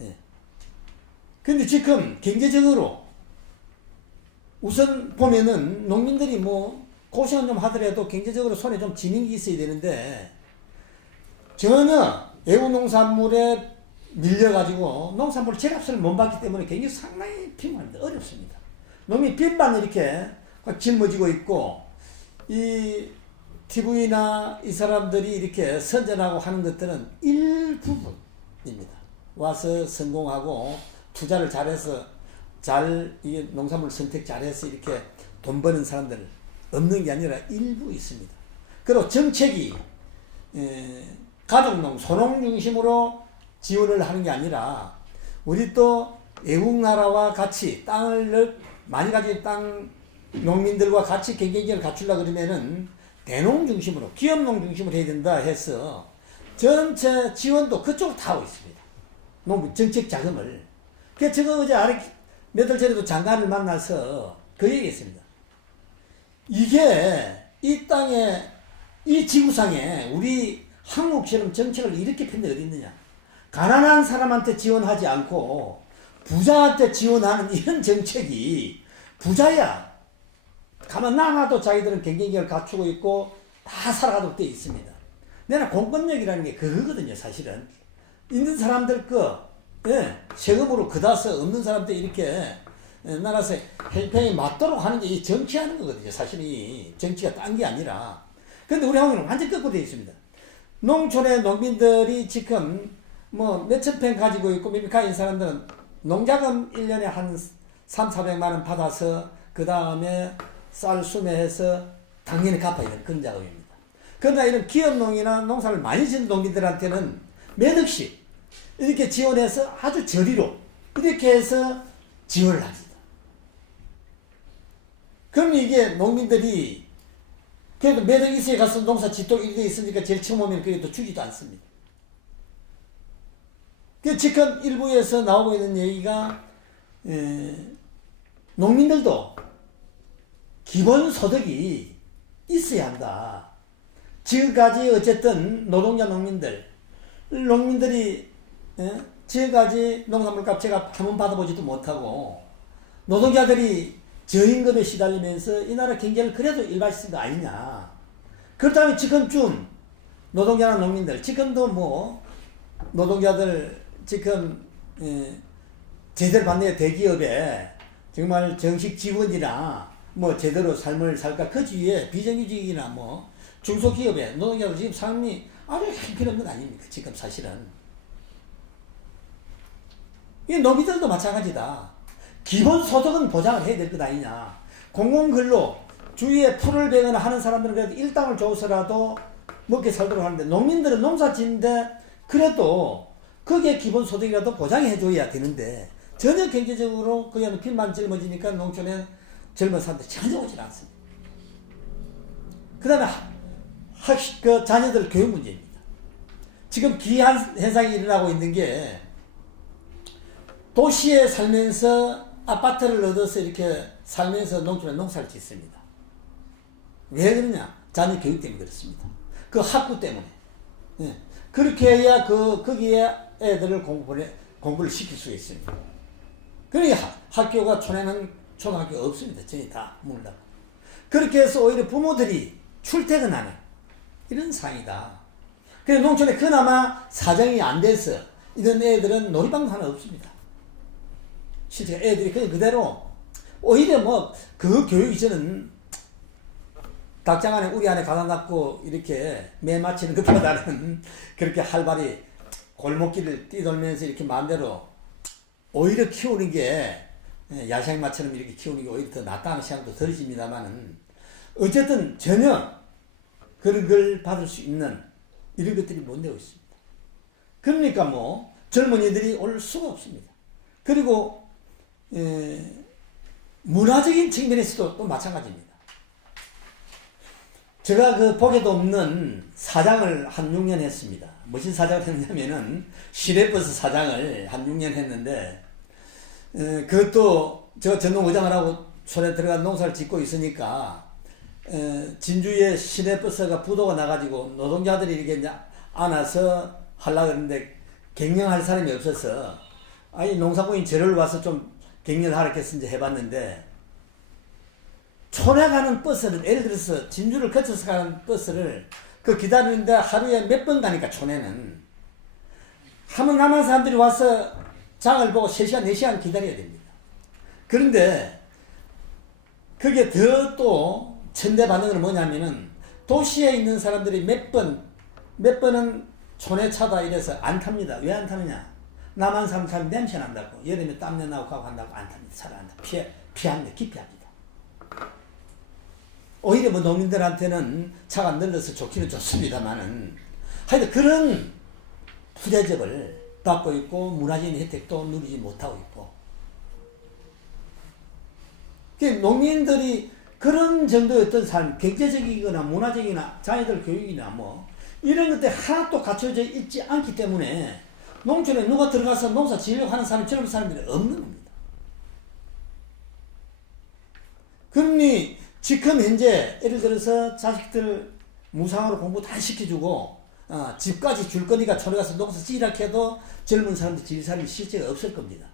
예. 근데 지금 경제적으로 우선 보면은 농민들이 뭐 고생은 좀 하더라도 경제적으로 손에 좀 쥐는 게 있어야 되는데 전혀 애국 농산물에 밀려가지고 농산물 제값을 못 받기 때문에 굉장히 상당히 빈곤합니다. 어렵습니다. 농민이 빈반 이렇게 짊어지고 있고 이 TV나 이 사람들이 이렇게 선전하고 하는 것들은 일부분입니다. 와서 성공하고 투자를 잘해서 이 농산물 선택 잘해서 이렇게 돈 버는 사람들 없는 게 아니라 일부 있습니다. 그리고 정책이 가족농, 소농 중심으로 지원을 하는 게 아니라 우리 또 외국 나라와 같이 땅을 많이 가진 땅 농민들과 같이 경쟁력을 갖추려고 그러면은 대농 중심으로, 기업농 중심으로 해야 된다 해서 전체 지원도 그쪽으로 다 하고 있습니다. 농부 정책 자금을. 그래서 제가 어제 몇 달 전에도 장관을 만나서 그 얘기했습니다. 이게 이 땅에, 이 지구상에 우리 한국처럼 정책을 이렇게 편 데 어디 있느냐. 가난한 사람한테 지원하지 않고 부자한테 지원하는 이런 정책이 부자야. 가만 놔놔도 자기들은 경쟁력을 갖추고 있고 다 살아가도록 되어 있습니다. 내가 공권력이라는 게 그거거든요, 사실은. 있는 사람들 세금으로 그다서 없는 사람들 이렇게 나라에서 헬평이 맞도록 하는 게 이 정치하는 거거든요, 사실이. 정치가 딴 게 아니라. 근데 우리 한국은 완전 거꾸로 되어 있습니다. 농촌의 농민들이 지금 뭐 몇천 평 가지고 있고 미미카인 사람들은 농자금 1년에 한 3,400만 원 받아서 그 다음에 쌀 수매해서 당연히 갚아야 되는 그런 작업입니다. 그러나 이런 기업농이나 농사를 많이 짓는 농민들한테는 몇 억씩 이렇게 지원해서 아주 저리로 이렇게 해서 지원을 합니다. 그럼 이게 농민들이 그래도 몇 억 있어야 가서 농사 짓도록 이렇게 있으니까 제일 처음 오면 그게 또 주지도 않습니다. 지금 일부에서 나오고 있는 얘기가 농민들도 기본소득이 있어야 한다. 지금까지 어쨌든 노동자 농민들이 지금까지 농산물값 제가 한 번 받아보지도 못하고 노동자들이 저임금에 시달리면서 이 나라 경제를 그래도 일반시킨 거 아니냐. 그렇다면 지금쯤 노동자나 농민들, 지금도 뭐 노동자들 지금 제대로 받는 대기업에 정말 정식 직원이나 뭐 제대로 삶을 살까 그 주위에 비정규직이나 뭐 중소기업에 노동자들 지금 삶이 아주 형편없는 건 아닙니까 지금 사실은. 이 농민들도 마찬가지다. 기본소득은 보장을 해야 될 것 아니냐. 공공근로 주위에 풀을 베거나 하는 사람들은 그래도 일당을 줘서라도 먹게 살도록 하는데 농민들은 농사 짓는데 그래도 그게 기본소득이라도 보장해 줘야 되는데 전혀 경제적으로 그냥 빚만 젊어지니까 농촌에 젊은 사람들이 전혀 오질 않습니다. 그 다음에 그 자녀들 교육 문제입니다. 지금 기이한 현상이 일어나고 있는 게 도시에 살면서 아파트를 얻어서 이렇게 살면서 농촌에 농사를 짓습니다. 왜 그러냐? 자녀 교육 때문에 그렇습니다. 그 학구 때문에. 예. 그렇게 해야 거기에 애들을 공부를 시킬 수가 있습니다. 그러니까 학교가 촌에는 초등학교 없습니다. 전혀 다 문을 닫고. 그렇게 해서 오히려 부모들이 출퇴근하는 이런 상황이다. 그래서 농촌에 그나마 사정이 안 돼서 이런 애들은 놀이방도 하나 없습니다. 실제 애들이 그냥 그대로 오히려 뭐 그 교육이 저는 닭장 안에 우리 안에 가다 놨고 이렇게 매 맞히는 것보다는 그렇게 활발히 골목길을 뛰돌면서 이렇게 마음대로 오히려 키우는 게 야생마처럼 이렇게 키우는 게 오히려 더 낫다는 시각도 들으십니다만은 어쨌든 전혀 그런 걸 받을 수 있는 이런 것들이 못 되고 있습니다. 그러니까 뭐 젊은이들이 올 수가 없습니다. 그리고 문화적인 측면에서도 또 마찬가지입니다. 제가 그 보게도 없는 사장을 한 6년 했습니다. 무슨 사장을 했냐면은 시내버스 사장을 한 6년 했는데 그것도 저 전농의장을 하고 촌에 들어간 농사를 짓고 있으니까 진주에 시내버스가 부도가 나가지고 노동자들이 이렇게 이제 안아서 하려고 했는데 갱년할 사람이 없어서 아니 농사꾼이 저를 와서 좀 갱년하라 해서 이제 해봤는데 촌에 가는 버스를 예를 들어서 진주를 거쳐서 가는 버스를 그 기다리는데 하루에 몇 번 가니까 촌에는 하면 남한 사람들이 와서 장을 보고 3시간 4시간 기다려야 됩니다. 그런데 그게 더 또 천대받는 건 뭐냐면은 도시에 있는 사람들이 몇 번은 촌에 차다 이래서 안 탑니다. 왜 안 타느냐? 남한 사람 타면 냄새 난다고 여름에 땀내 나고 가고 한다고 안 탑니다. 잘 안 타. 피합니다. 기피합니다. 오히려 뭐 농민들한테는 차가 늘려서 좋기는 좋습니다만은 하여튼 그런 부대접을 받고 있고 문화적인 혜택도 누리지 못하고 있고 농민들이 그런 정도의 어떤 삶, 경제적이거나 문화적이나 자녀들 교육이나 뭐 이런 것들 하나도 갖춰져 있지 않기 때문에 농촌에 누가 들어가서 농사 지으려고 하는 사람이 젊은 사람들이 없는 겁니다. 그러니 지금 현재 예를 들어서 자식들 무상으로 공부 다 시켜주고 집까지 줄 거니까 촌에 가서 농사 지으라 해도 젊은 사람들 지을 사람이 실제가 없을 겁니다.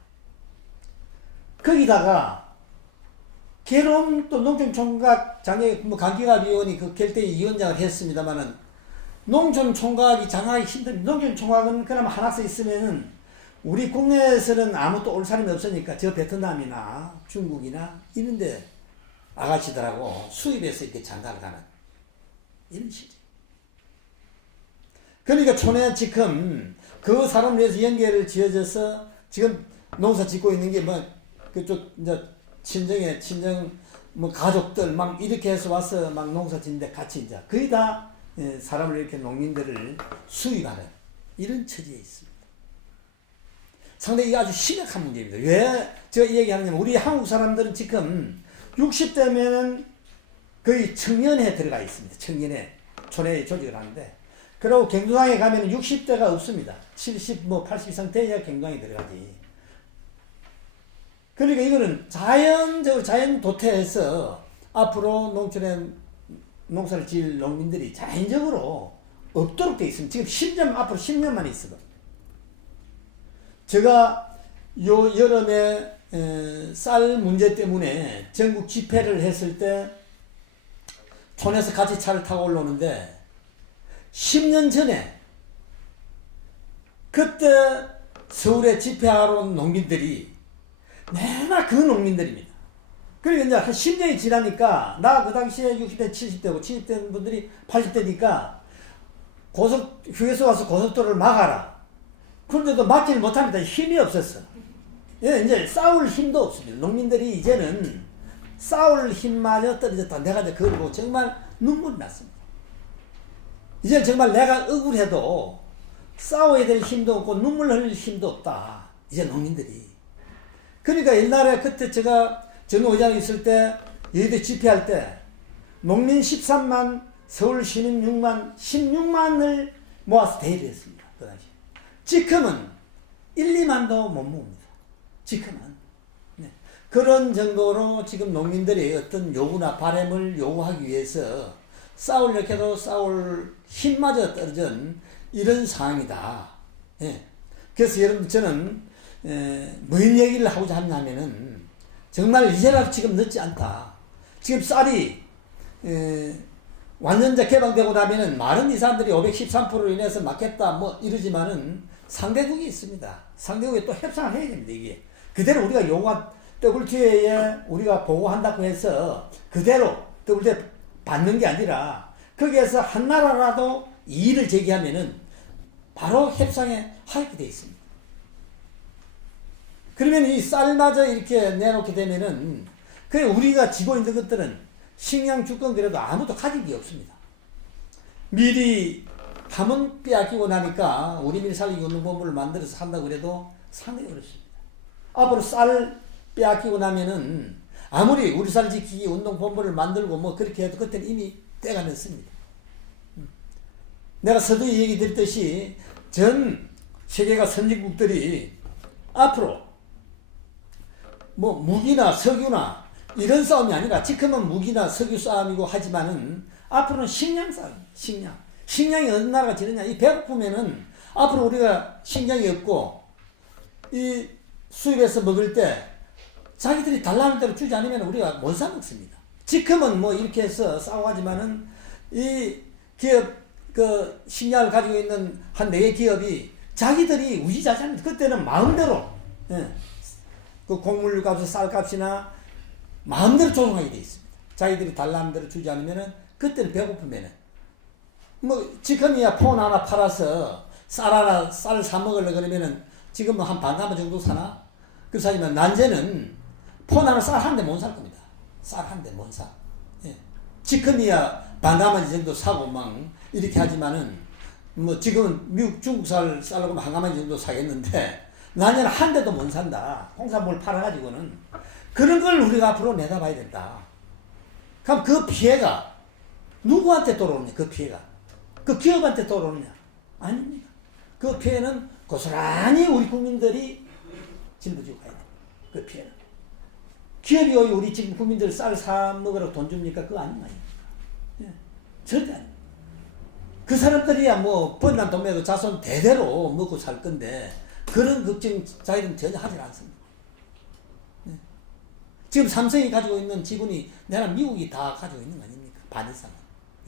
거기다가 개론 또 농촌총각 장애 뭐 강기갑위원이 그 결대위 위원장을 했습니다만은 농촌 총각이 장악하기 힘듭니다. 농촌 총각은 그나마 하나씩 있으면은 우리 국내에서는 아무도 올 사람이 없으니까 저 베트남이나 중국이나 이런데 아가씨들하고 수입해서 이렇게 장가를 가는 이런 시죠. 그러니까 촌에 지금 그 사람을 위해서 연계를 지어져서 지금 농사 짓고 있는 게 뭐 그쪽 이제 친정 뭐 가족들 막 이렇게 해서 와서 막 농사 짓는데 같이 이제 거의 다 사람을 이렇게 농민들을 수익하는 이런 처지에 있습니다. 상당히 아주 심각한 문제입니다. 왜 제가 이 얘기하냐면 우리 한국 사람들은 지금 60대면은 거의 청년에 들어가 있습니다. 청년에 촌에 조직을 하는데 그리고 경동항에 가면 60대가 없습니다. 70, 뭐 80 이상 돼야 경동항에 들어가지. 그러니까 이거는 자연적으로 자연 도태해서 앞으로 농촌에 농사를 지을 농민들이 자연적으로 없도록 돼 있습니다. 지금 10년, 앞으로 10년만 있어도. 제가 요 여름에 쌀 문제 때문에 전국 집회를 했을 때 촌에서 같이 차를 타고 올라오는데 10년 전에 그때 서울에 집회하러 온 농민들이 맨날 그 농민들입니다. 그리고 이제 한 10년이 지나니까 나 그 당시에 60대, 70대고 70대 분들이 80대니까 휴게소 와서 고속도로를 막아라. 그런데도 막지를 못합니다. 힘이 없었어. 예, 이제 싸울 힘도 없습니다. 농민들이 이제는 싸울 힘마저 떨어졌다. 내가 이제 그걸 보고 정말 눈물이 났습니다. 이제 정말 내가 억울해도 싸워야 될 힘도 없고 눈물 흘릴 힘도 없다. 이제 농민들이. 그러니까 옛날에 그때 제가 전의장이 있을 때 여의도 집회할 때 농민 13만, 서울 시민 6만, 16만을 모아서 대회를 했습니다. 그 당시. 지금은 1, 2만도 못 모읍니다. 지금은. 네. 그런 정도로 지금 농민들이 어떤 요구나 바람을 요구하기 위해서 싸우려고 해도 싸울 힘마저 떨어진 이런 상황이다. 예. 그래서 여러분 저는 무슨 얘기를 하고자 하냐면은 정말 이제라도 지금 늦지 않다. 지금 쌀이 완전자 개방되고 나면은 많은 이 사람들이 513%로 인해서 막겠다 뭐 이러지만은 상대국이 있습니다. 상대국에 또 협상을 해야 됩니다. 이게 그대로 우리가 요구한 WTO에 우리가 보고한다고 해서 그대로 WTO 받는 게 아니라 거기에서 한 나라라도 이의를 제기하면은 바로 협상에 하게 돼 있습니다. 그러면 이 쌀마저 이렇게 내놓게 되면은 그 우리가 지고 있는 것들은 식량 주권 그래도 아무도 가진 게 없습니다. 미리 함은 빼앗기고 나니까 우리 미리 살리기 운동본부를 만들어서 한다고 그래도 상당히 어렵습니다. 앞으로 쌀 빼앗기고 나면은 아무리 우리 쌀 지키기 운동본부를 만들고 뭐 그렇게 해도 그때는 이미 때가 늦습니다. 내가 서두에 얘기 드렸듯이 전 세계가 선진국들이 앞으로 뭐 무기나 석유나 이런 싸움이 아니라 지금은 무기나 석유 싸움이고 하지만은 앞으로는 식량 싸움입니다. 식량이 어느 나라가 지느냐. 이 배고프면은 앞으로 우리가 식량이 없고 이 수입해서 먹을 때 자기들이 달라는 대로 주지 않으면 우리가 못 사 먹습니다. 지금은 뭐 이렇게 해서 싸워가지만은 이 기업 그 식량을 가지고 있는 한 4개 기업이 자기들이 우지자지합니다. 그때는 마음대로 그 곡물값, 쌀값이나 마음대로 조정하게 돼 있습니다. 자기들이 달라는 대로 주지 않으면은 그때는 배고프면은 뭐 지금이야 폰 하나 팔아서 쌀 사 먹으려 그러면은 지금 뭐 한 반나무 정도 사나? 그래서 하지만 난제는 폰 하나 쌀 한 대 못 살 겁니다. 쌀 한 대 못 사. 예. 지금이야 반가마지 정도 사고 막 이렇게 하지만은 뭐 지금은 미국 중국 쌀하고 반가마지 정도 사겠는데 나는 한 대도 못 산다. 홍삼을 팔아가지고는 그런 걸 우리가 앞으로 내다봐야 된다. 그럼 그 피해가 누구한테 돌아오느냐? 그 피해가 그 기업한테 돌아오느냐? 아닙니다. 그 피해는 고스란히 우리 국민들이 짊어지고 가야 돼. 그 피해는 기업이 우리 지금 국민들 쌀 사 먹으라고 돈 줍니까? 그거 아닌 거 아닙니까? 예. 절대 아닙니다. 그 사람들이야 뭐 번난 동네도 자손 대대로 먹고 살 건데 그런 걱정 자기들은 전혀 하지 않습니다. 예. 지금 삼성이 가지고 있는 지분이 내가 미국이 다 가지고 있는 거 아닙니까? 반 이상은.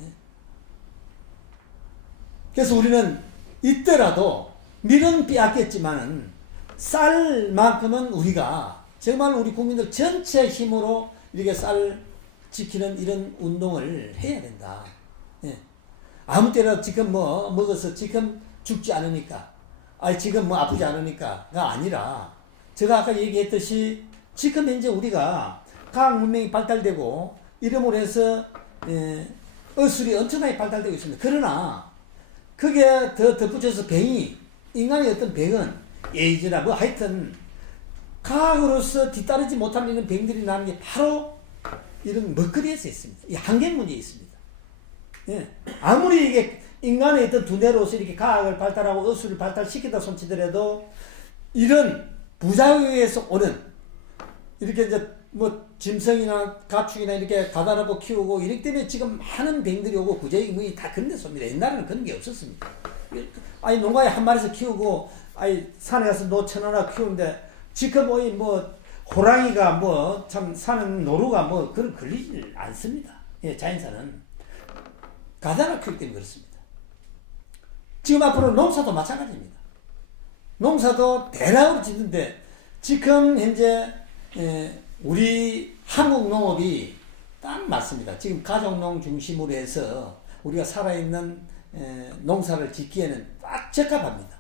예. 그래서 우리는 있더라도 밀은 빼앗겼지만은 쌀만큼은 우리가 정말 우리 국민들 전체 힘으로 이렇게 쌀 지키는 이런 운동을 해야 된다. 예. 아무 때나 지금 뭐 먹어서 지금 죽지 않으니까, 지금 뭐 아프지 않으니까가 아니라 제가 아까 얘기했듯이 지금 현재 우리가 과학 문명이 발달되고 이름으로 해서 어술이 엄청나게 발달되고 있습니다. 그러나 그게 더 덧붙여서 병이 인간의 어떤 병은 에이즈나 뭐 하여튼 과학으로서 뒤따르지 못한 이런 병들이 나는 게 바로 이런 먹거리에서 있습니다. 이 환경 문제에 있습니다. 예. 아무리 이게 인간의 어떤 두뇌로서 이렇게 과학을 발달하고 어술을 발달시키다 손치더라도 이런 부작용에서 오는 이렇게 이제 뭐 짐승이나 가축이나 이렇게 가다라고 키우고 이렇기 때문에 지금 많은 병들이 오고 구제임이 다 그런 데서 옵니다. 옛날에는 그런 게 없었습니다. 농가에 한 마리에서 키우고 산에 가서 노천 하나 키우는데 지금 뭐 호랑이가 뭐 참 사는 노루가 뭐 그런 걸리질 않습니다. 예, 자연사는 가다라 키우기 때문에 그렇습니다. 지금 앞으로 농사도 마찬가지입니다. 농사도 대량으로 짓는데 지금 현재 우리 한국 농업이 딱 맞습니다. 지금 가족농 중심으로 해서 우리가 살아있는 농사를 짓기에는 딱 적합합니다.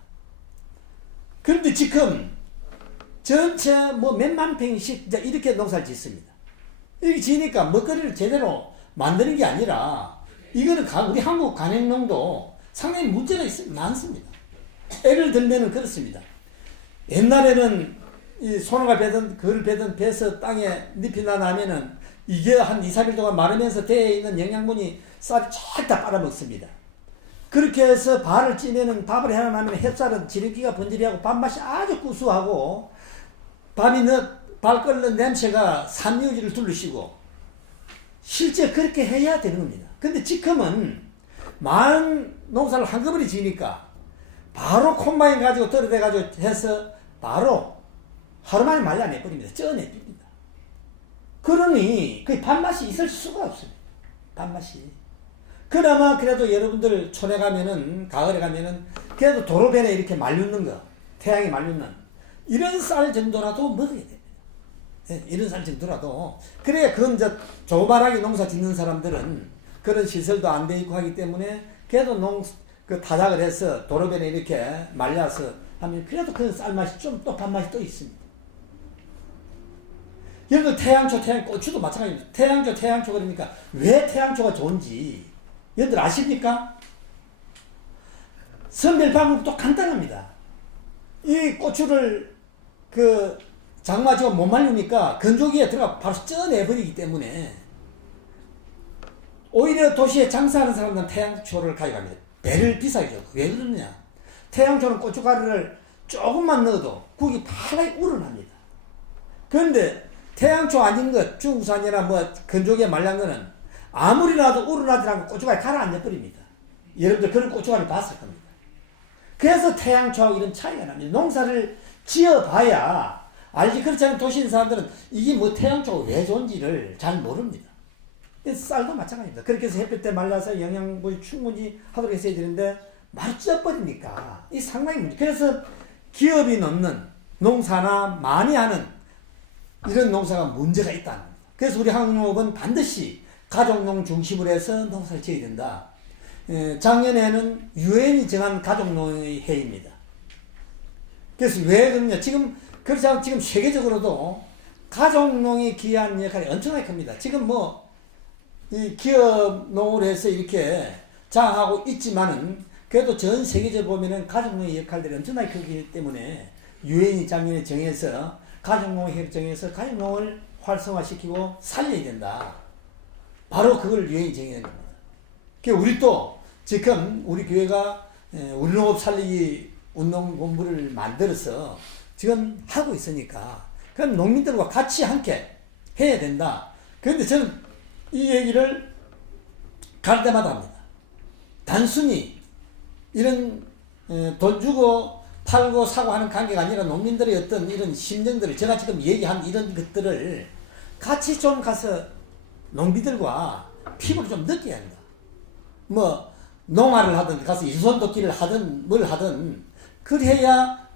그런데 지금 전체 뭐 몇만 평씩 이렇게 농사를 짓습니다. 이렇게 지으니까 먹거리를 제대로 만드는 게 아니라 이거는 우리 한국 간행농도 상당히 문제가 많습니다. 예를 들면은 그렇습니다. 옛날에는 이 소나가 베든 그를 베든 베서 땅에 잎이나 나면은 이게 한 2-3일 동안 마르면서 대에 있는 영양분이 쌀이 쫙 다 빨아먹습니다. 그렇게 해서 발을 찌면은 밥을 해나 나면 햇살은 지름기가 번지르하고 밥맛이 아주 구수하고 밥이 발 끓는 냄새가 산유지를 둘러시고 실제 그렇게 해야 되는 겁니다. 근데 지금은 많은 농사를 한꺼번에 지으니까 바로 콤바인 가지고 떨어대 가지고 해서 바로 하루 만에 말라내버립니다. 쪄내줍니다. 그러니 그 밥맛이 있을 수가 없습니다. 밥맛이. 그나마 그래도 여러분들 촌에 가면은 가을에 가면은 그래도 도로변에 이렇게 말리는 거, 태양이 말리는 이런 쌀 정도라도 먹어야 됩니다. 예, 이런 쌀 정도라도. 그래야 그건 이제 조그만하게 농사 짓는 사람들은 그런 시설도 안 돼 있고 하기 때문에 그래도 그 타작을 해서 도로변에 이렇게 말려서 하면 그래도 그 쌀맛이 좀 또 밥맛이 또 있습니다. 여러분 태양초, 고추도 마찬가지입니다. 태양초 그러니까 왜 태양초가 좋은지 여러분들 아십니까? 선별 방법도 간단합니다. 이 고추를 그 장마지가 못 말리니까 건조기에 들어가 바로 쪄내버리기 때문에 오히려 도시에 장사하는 사람들은 태양초를 가져갑니다. 배를 비싸게 줘. 왜 그러느냐? 태양초는 고춧가루를 조금만 넣어도 국이 파랗게 우러납니다. 그런데 태양초 아닌 것, 중국산이나 뭐 건조기에 말린 거는 아무리 놔도 우러나지 않고 고춧가루 가라앉아버립니다. 여러분들 그런 고춧가루 봤을 겁니다. 그래서 태양초하고 이런 차이가 납니다. 농사를 지어봐야 알지. 그렇지 않은 도시인 사람들은 이게 뭐 태양초가 왜 좋은지를 잘 모릅니다. 쌀도 마찬가지입니다. 그렇게 해서 햇볕 때 말라서 영양분이 충분히 하도록 했어야 되는데 바로 쪄버리니까 이 상당히 문제. 그래서 기업이 넣는 농사나 많이 하는 이런 농사가 문제가 있다는 겁니다. 그래서 우리 한국농업은 반드시 가족농 중심으로 해서 농사를 지어야 된다. 작년에는 유엔이 정한 가족농의 해입니다. 그래서 왜 그러냐? 그렇지 않고 지금 세계적으로도 가족농이 기여한 역할이 엄청나게 큽니다. 지금 뭐 이 기업 농으로 해서 이렇게 장악하고 있지만은 그래도 전 세계적으로 보면은 가족농의 역할들이 엄청나게 크기 때문에 유엔이 작년에 정해서 가족농을 정해서 가족농을 활성화시키고 살려야 된다. 바로 그걸 유엔이 정해낸 겁니다. 그 우리 또 지금 우리 교회가 우리 농업 살리기 운동 본부를 만들어서 지금 하고 있으니까 그럼 농민들과 같이 함께 해야 된다. 그런데 저는 이 얘기를 갈 때마다 합니다. 단순히 이런 돈 주고 팔고 사고 하는 관계가 아니라 농민들의 어떤 이런 심정들을 제가 지금 얘기한 이런 것들을 같이 좀 가서 농민들과 피부를 좀 느껴야 한다. 뭐 농화를 하든 가서 유선도끼를 하든 뭘 하든 그래야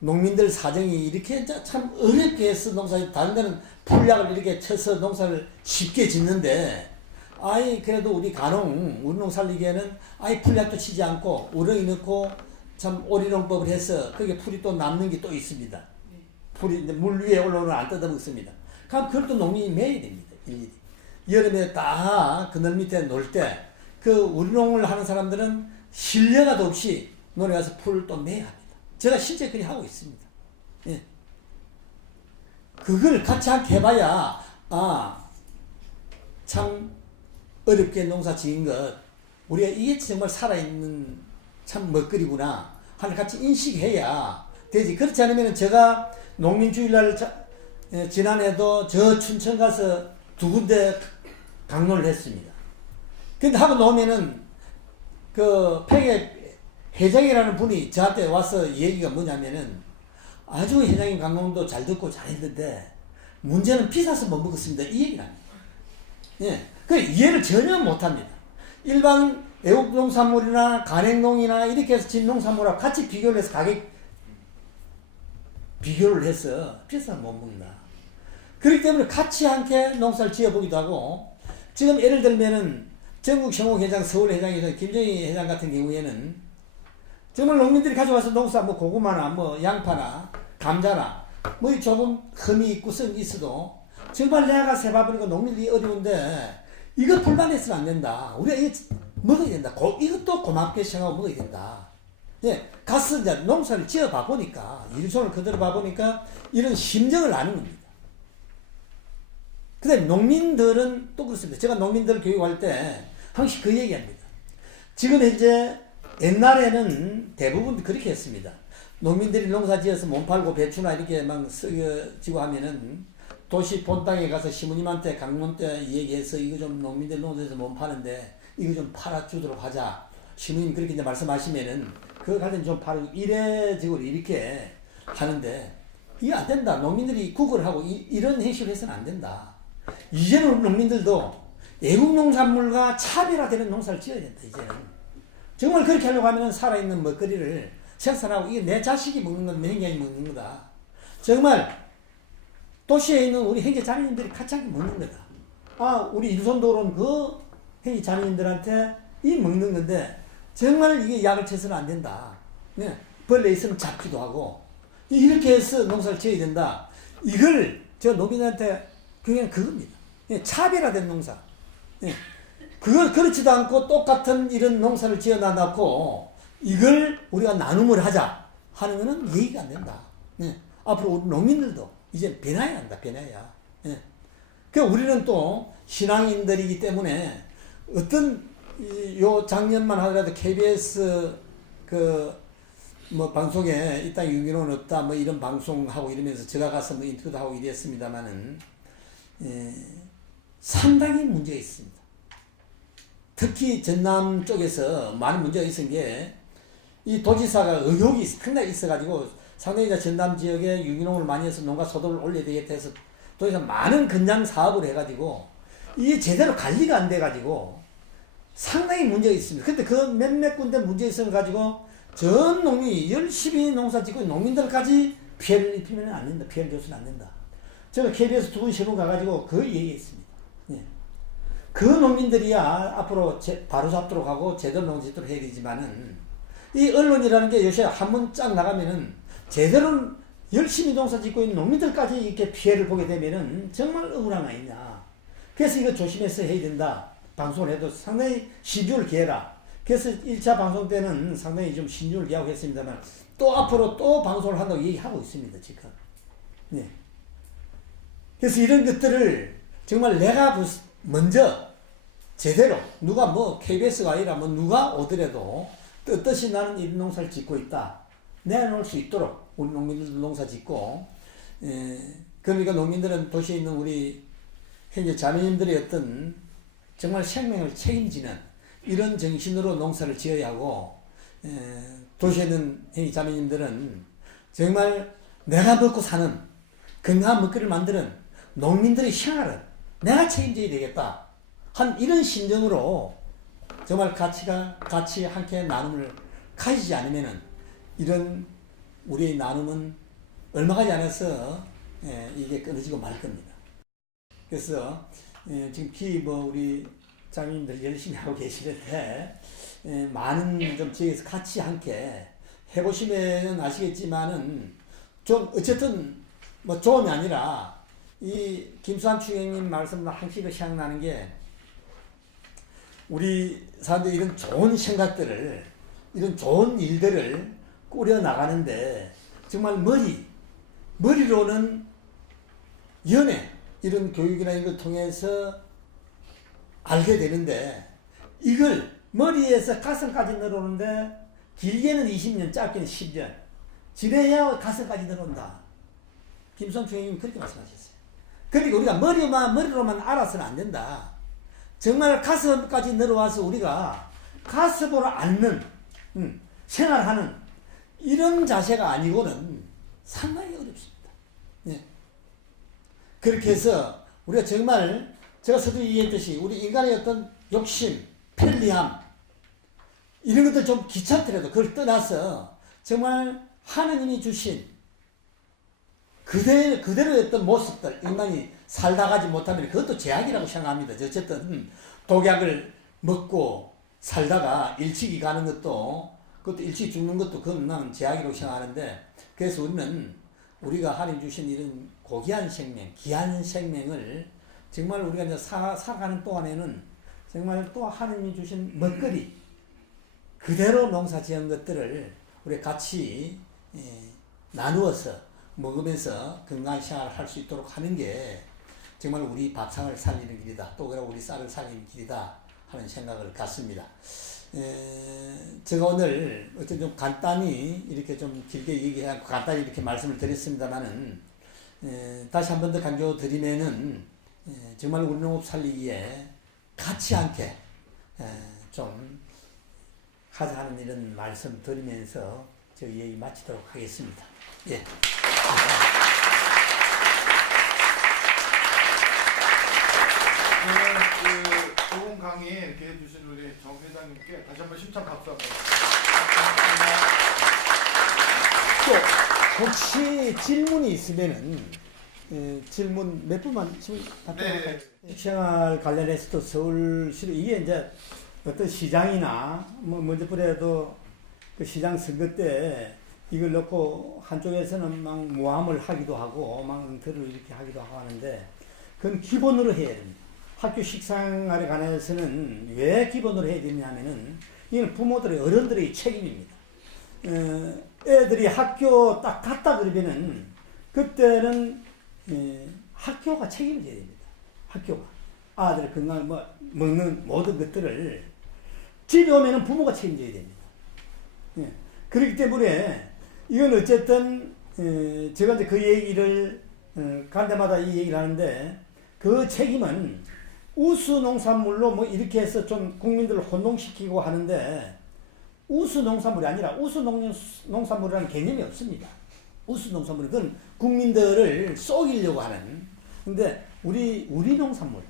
농민들 사정이 이렇게 참 어렵게 해서 농사 다른 데는 풀약을 이렇게 쳐서 농사를 쉽게 짓는데 그래도 우리 가농 우리 농 살리기에는 풀약도 치지 않고 우렁이 넣고 참 오리농법을 해서 거기에 풀이 또 남는 게 또 있습니다. 풀이 이제 물 위에 올라오는 안 뜯어먹습니다. 그럼 그걸 또 농민이 매야 됩니다. 일일이. 여름에 딱 그늘 밑에 놀 때 그 우리농을 하는 사람들은 실려가도 없이 논에 가서 풀을 또 매야 합니다. 제가 실제 그리 하고 있습니다. 예. 그걸 같이 함께 해봐야 참 어렵게 농사 지은 것 우리가 이게 정말 살아있는 참 먹거리구나 하는 같이 인식해야 되지. 그렇지 않으면 제가 농민주일날 지난해도 저 춘천 가서 2군데 강론을 했습니다. 근데 하고 나오면은 그 팽의 회장이라는 분이 저한테 와서 얘기가 뭐냐면은 아주 회장님 강론도 잘 듣고 잘했는데 문제는 비싸서 못 먹었습니다. 이 얘기를 합니다. 예. 그 이해를 전혀 못합니다. 일반 애국 농산물이나 간행농이나 이렇게 해서 진 농산물하고 같이 비교를 해서 가격 비교를 해서 비싸서 못 먹는다. 그렇기 때문에 같이 함께 농사를 지어보기도 하고 지금 예를 들면은 전국생호회장 서울회장에서 김정희 회장 같은 경우에는 정말 농민들이 가져와서 농사 뭐 고구마나 뭐 양파나 감자나 뭐 조금 흠이 있고 썩이 있어도 정말 내가 세봐보니까 농민들이 어려운데 이거 불만해서는 안 된다. 우리가 이거 먹어야 된다. 이것도 고맙게 생각하고 먹어야 된다. 예, 가서 이제 농사를 지어 봐보니까 일손을 그대로 봐보니까 이런 심정을 아는 겁니다. 근데 농민들은 또 그렇습니다. 제가 농민들 교육할 때 항상 그 얘기합니다. 지금 현재 옛날에는 대부분 그렇게 했습니다. 농민들이 농사 지어서 못 팔고 배추나 이렇게 막 썩어지고 하면은 도시 본땅에 가서 시무님한테 강론 때 얘기해서 이거 좀 농민들 농사에서 못 파는데 이거 좀 팔아주도록 하자. 시무님 그렇게 이제 말씀하시면은 그거 가면 좀 팔고 이래지고 이렇게 하는데 이게 안 된다. 농민들이 구걸을 하고 이런 행실을 해서는 안 된다. 이제는 농민들도 애국 농산물과 차별화되는 농사를 지어야 된다. 이제는 정말 그렇게 하려고 하면 살아있는 먹거리를 생산하고 이게 내 자식이 먹는 건 내 형제이 먹는 거다. 정말 도시에 있는 우리 형제 자녀님들이 같이 함께 먹는 거다. 우리 일손도로는 그 형제 자녀님들한테 이 먹는 건데 정말 이게 약을 쳐서는 안 된다. 네. 벌레 있으면 잡기도 하고 이렇게 해서 농사를 지어야 된다. 이걸 제가 농민한테 그냥 그겁니다. 차별화된 농사. 그걸 그렇지도 않고 똑같은 이런 농사를 지어 놔놓고 이걸 우리가 나눔을 하자 하는 거는 얘기가 안 된다. 앞으로 우리 농민들도 이제 변화해야 한다. 변화해야. 그 우리는 또 신앙인들이기 때문에 어떤 요 작년만 하더라도 KBS 뭐 방송에 이 땅 유기농은 없다 뭐 이런 방송하고 이러면서 제가 가서 뭐 인터뷰도 하고 이랬습니다만은 상당히 문제가 있습니다. 특히 전남 쪽에서 많은 문제가 있은 게 이 도지사가 의혹이 상당히 있어가지고 상당히 전남 지역에 유기농을 많이 해서 농가 소득을 올려야 되겠다 해서 도지사 많은 건장 사업을 해가지고 이게 제대로 관리가 안 돼가지고 상당히 문제가 있습니다. 근데 그 몇몇 군데 문제 있어가지고 전 농민이 열심히 농사 짓고 농민들까지 피해를 입히면 안 된다. 피해를 줘서는 안 된다. 제가 KBS 2분 3분 가가지고 그 얘기했습니다. 그 농민들이야 앞으로 바로 잡도록 하고 제대로 농사 짓도록 해야 되지만은 이 언론이라는 게 요새 한번 쫙 나가면은 제대로 열심히 농사 짓고 있는 농민들까지 이렇게 피해를 보게 되면은 정말 억울한 거 아니냐. 그래서 이거 조심해서 해야 된다. 방송을 해도 상당히 신중을 기해라. 그래서 1차 방송 때는 상당히 좀 신중을 기하고 했습니다만 또 앞으로 또 방송을 한다고 얘기하고 있습니다. 지금. 네. 그래서 이런 것들을 정말 내가 먼저 제대로 누가 뭐 KBS가 아니라 뭐 누가 오더라도 떳떳이 나는 이 농사를 짓고 있다. 내놓을 수 있도록 우리 농민들도 농사 짓고 그러니까 농민들은 도시에 있는 우리 현재 자매님들의 어떤 정말 생명을 책임지는 이런 정신으로 농사를 지어야 하고 도시에 있는 현재 자매님들은 정말 내가 먹고 사는 건강한 먹거리를 만드는 농민들의 생활을 내가 책임져야 되겠다 한 이런 심정으로 정말 같이 함께 나눔을 가지지 않으면은 이런 우리의 나눔은 얼마 가지 않아서 이게 끊어지고 말 겁니다. 그래서 지금 우리 자매님들 열심히 하고 계시는데 많은 좀 지역에서 같이 함께 해보시면 아시겠지만은 좀 어쨌든 뭐 조언이 아니라 이 김수환 추경님 말씀도 항상 생각나는 게 우리 사람들이 이런 좋은 생각들을 이런 좋은 일들을 꾸려 나가는데 정말 머리로는 연애 이런 교육이나 이런 걸 통해서 알게 되는데 이걸 머리에서 가슴까지 늘어오는데 길게는 20년 짧게는 10년 지내야 가슴까지 늘어온다. 김수환 총장님 그렇게 말씀하셨어요. 그러니까 우리가 머리로만 알아서는 안 된다. 정말 가슴까지 늘어와서 우리가 가슴으로 앓는 생활하는 이런 자세가 아니고는 상당히 어렵습니다. 네. 그렇게 해서 우리가 정말 제가 서두에 얘기했듯이 우리 인간의 어떤 욕심, 편리함 이런 것들 좀 귀찮더라도 그걸 떠나서 정말 하느님이 주신 그대로의 어떤 모습들 인간이 살다 가지 못하면 그것도 제약이라고 생각합니다. 어쨌든 독약을 먹고 살다가 일찍이 가는 것도 그것도 일찍 죽는 것도 그건 나는 제약이라고 생각하는데 그래서 우리가 하나님 주신 이런 고귀한 생명, 귀한 생명을 정말 우리가 이제 살아가는 동안에는 정말 또 하나님이 주신 먹거리 그대로 농사 지은 것들을 우리 같이 나누어서 먹으면서 건강한 생활을 할 수 있도록 하는 게 정말 우리 밥상을 살리는 길이다. 또 그리고 우리 쌀을 살리는 길이다 하는 생각을 갖습니다. 제가 오늘 어쨌든 좀 간단히 이렇게 좀 길게 얘기하고 간단히 이렇게 말씀을 드렸습니다만은 다시 한 번 더 강조드리면은 정말 우리 농업 살리기에 같이 함께 좀 하자는 이런 말씀 드리면서 저 얘기 마치도록 하겠습니다. 예. 오늘 좋은 강의 이렇게 해주신 우리 정 회장님께 다시 한번 심찬 박수 한번. 또 혹시 질문이 있으면은 질문 몇 분만 질문 받도록 생활 관련해서도 서울시로 이게 이제 어떤 시장이나 뭐 먼저 보래도 그 시장 선거 때 이걸 놓고 한쪽에서는 막 모함을 하기도 하고 막 응태를 이렇게 하기도 하고 하는데 그건 기본으로 해야 됩니다. 학교 식생활에 관해서는 왜 기본으로 해야 되냐면은 이건 부모들의 어른들의 책임입니다. 애들이 학교 딱 갔다 그러면은 그때는 학교가 책임을 져야 됩니다. 학교가 아들 건강 먹는 모든 것들을 집에 오면은 부모가 책임져야 됩니다. 그렇기 때문에 이건 어쨌든 제가 이제 그 얘기를 간 데마다 이 얘기를 하는데 그 책임은 우수 농산물로 뭐 이렇게 해서 좀 국민들을 혼동시키고 하는데 우수 농산물이 아니라 우수 농산물이라는 개념이 없습니다. 우수 농산물은 그건 국민들을 속이려고 하는. 근데 우리 농산물,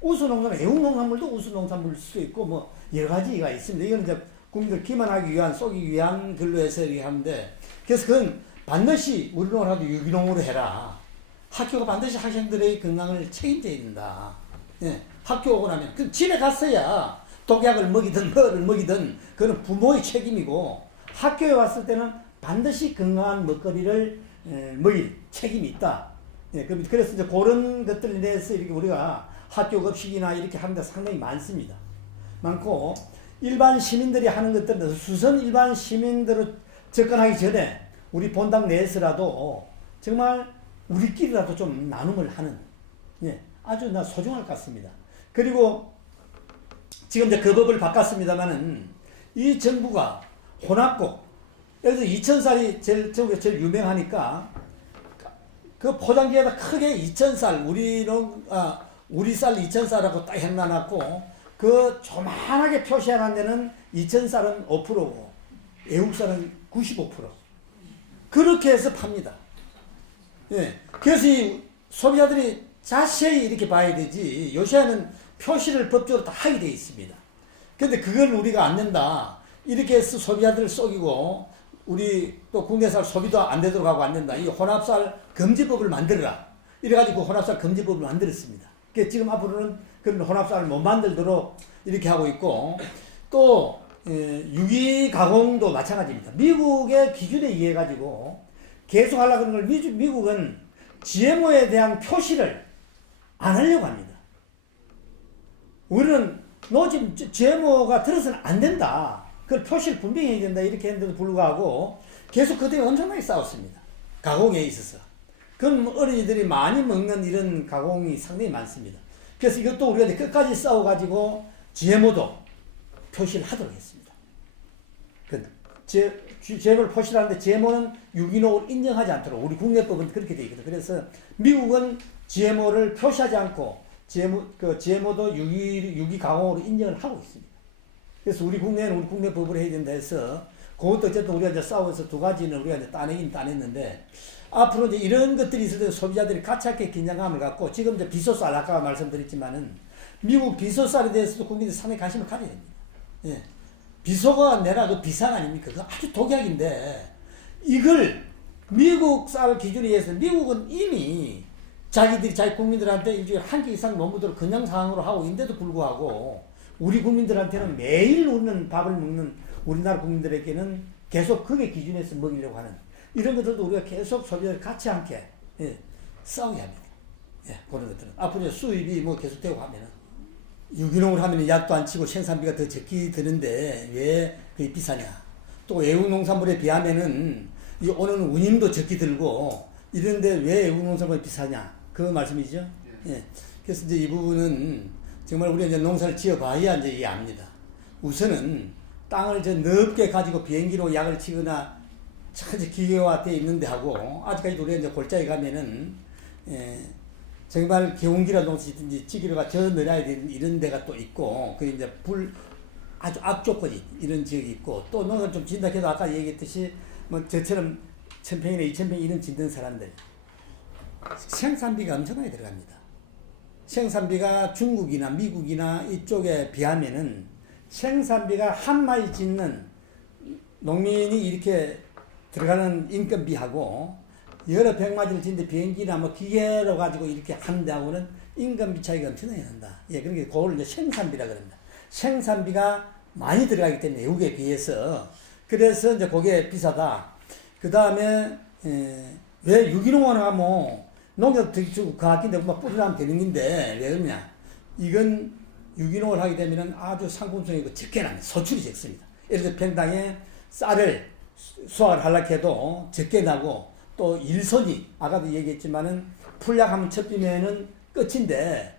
우수 농산물, 애국 농산물도 우수 농산물일 수 있고 뭐 여러 가지가 있습니다. 이건 이제 국민들 기만하기 위한 속이기 위한 글로 해서 얘기하는데 그래서 그건 반드시 우리 농을 하도 유기농으로 해라. 학교가 반드시 학생들의 건강을 책임져야 된다. 예, 학교 오고 나면 그 집에 갔어야 독약을 먹이든 뭐를 먹이든 그건 부모의 책임이고 학교에 왔을 때는 반드시 건강한 먹거리를 먹일 책임이 있다. 예, 그래서 이제 그런 것들에 대해서 이렇게 우리가 학교 급식이나 이렇게 하는 데 상당히 많습니다. 많고 일반 시민들이 하는 것들은 수선 일반 시민들을 접근하기 전에 우리 본당 내에서라도 정말 우리끼리라도 좀 나눔을 하는, 예, 아주 나 소중할 것 같습니다. 그리고 지금 이제 그 법을 바꿨습니다만은 이 정부가 혼합국, 예를 들어 2000쌀이 전국에 제일 유명하니까 그 포장지에다 크게 2000쌀, 우리 쌀 2000쌀하고 딱 해놔놨고 그 조만하게 표시해놓은 데는 2000쌀은 5%고 애국쌀은 95%. 그렇게 해서 팝니다. 예. 그래서 이 소비자들이 자세히 이렇게 봐야 되지, 요새는 표시를 법적으로 다 하게 되어 있습니다. 근데 그걸 우리가 안 된다, 이렇게 해서 소비자들을 속이고 우리 또 국내산 소비도 안 되도록 하고 안 된다, 이 혼합쌀 금지법을 만들어라, 이래가지고 혼합쌀 금지법을 만들었습니다. 그래서 지금 앞으로는 그런 혼합쌀을 못 만들도록 이렇게 하고 있고, 또 유기가공도 마찬가지입니다. 미국의 기준에 의해 가지고 계속 하려고 하는 걸 미국은 GMO에 대한 표시를 안 하려고 합니다. 우리는 너 지금 GMO가 들어서는 안 된다, 그걸 표시를 분명히 해야 된다, 이렇게 했는데도 불구하고 계속 그들이 엄청나게 싸웠습니다. 가공에 있어서. 그럼 어린이들이 많이 먹는 이런 가공이 상당히 많습니다. 그래서 이것도 우리가 이제 끝까지 싸워가지고 GMO도 표시를 하도록 했습니다. GMO를 표시하는데 GMO는 유기농을 인정하지 않도록 우리 국내법은 그렇게 되어 있거든요. 그래서 미국은 GMO를 표시하지 않고 GMO도 유기가공으로 인정을 하고 있습니다. 그래서 우리 국내는 우리 국내법을 해야 된다 해서 그것도 어쨌든 우리가 이제 싸워서 두 가지는 우리가 이제 따내긴 따냈는데, 앞으로 이제 이런 것들이 있을 때 소비자들이 가차게 긴장감을 갖고, 지금 이제 비소쌀 아까 말씀드렸지만은 미국 비소쌀에 대해서도 국민들이 상당히 관심을 가져야 됩니다. 예. 비소가 내라 그 비상 아닙니까? 그 아주 독약인데, 이걸 미국 쌀 기준에 의해서 미국은 이미 자기들이 자기 국민들한테 일주일에 한 끼 이상 농부들을 그냥 상황으로 하고 있는데도 불구하고 우리 국민들한테는 매일 우리는 밥을 먹는 우리나라 국민들에게는 계속 그게 기준에서 먹이려고 하는 이런 것들도 우리가 계속 소비자들 같이 함께, 예, 싸워야 합니다. 예, 그런 것들은 앞으로 수입이 뭐 계속되고 하면은 유기농을 하면 약도 안 치고 생산비가 더 적게 드는데 왜 그게 비싸냐? 또 외국 농산물에 비하면은 이 오는 운임도 적게 들고 이런데 왜 외국 농산물이 비싸냐? 그 말씀이죠. 예. 그래서 이제 이 부분은 정말 우리가 이제 농사를 지어봐야 이제 이해합니다. 우선은 땅을 저 넓게 가지고 비행기로 약을 치거나 차지 기계화되어 있는데 하고, 아직까지 우리가 이제 골짜기 가면은, 예, 정말 개운기라 농사짓든지 찌개로가 저 내려야 되는 이런 데가 또 있고, 그 이제 아주 악조건이 이런 지역이 있고, 또 농사를 좀 짓는다 해도 아까 얘기했듯이 뭐 저처럼 1000평이나 2000평 이런 짓는 사람들, 생산비가 엄청나게 들어갑니다. 생산비가 중국이나 미국이나 이쪽에 비하면은 생산비가 한 마리 짓는 농민이 이렇게 들어가는 인건비하고 여러 백마리를 짓는데 비행기나 뭐 기계로 가지고 이렇게 하는 데하고는 인건비 차이가 엄청나게 난다. 예, 그러니까 그걸 이제 생산비라 그럽니다. 생산비가 많이 들어가기 때문에 외국에 비해서, 그래서 이제 그게 비싸다. 그 다음에 왜 유기농을 하면 농약 들이주고 그 아낀데 막 뿌리라면 되는 건데 왜 그러냐? 이건 유기농을 하게 되면은 아주 상품성이 적게 납니다. 소출이 적습니다. 예를 들어 평당에 쌀을 수확을 하려고 해도 적게 나고, 또 일손이 아까도 얘기했지만은 풀약하면 첩비면은 끝인데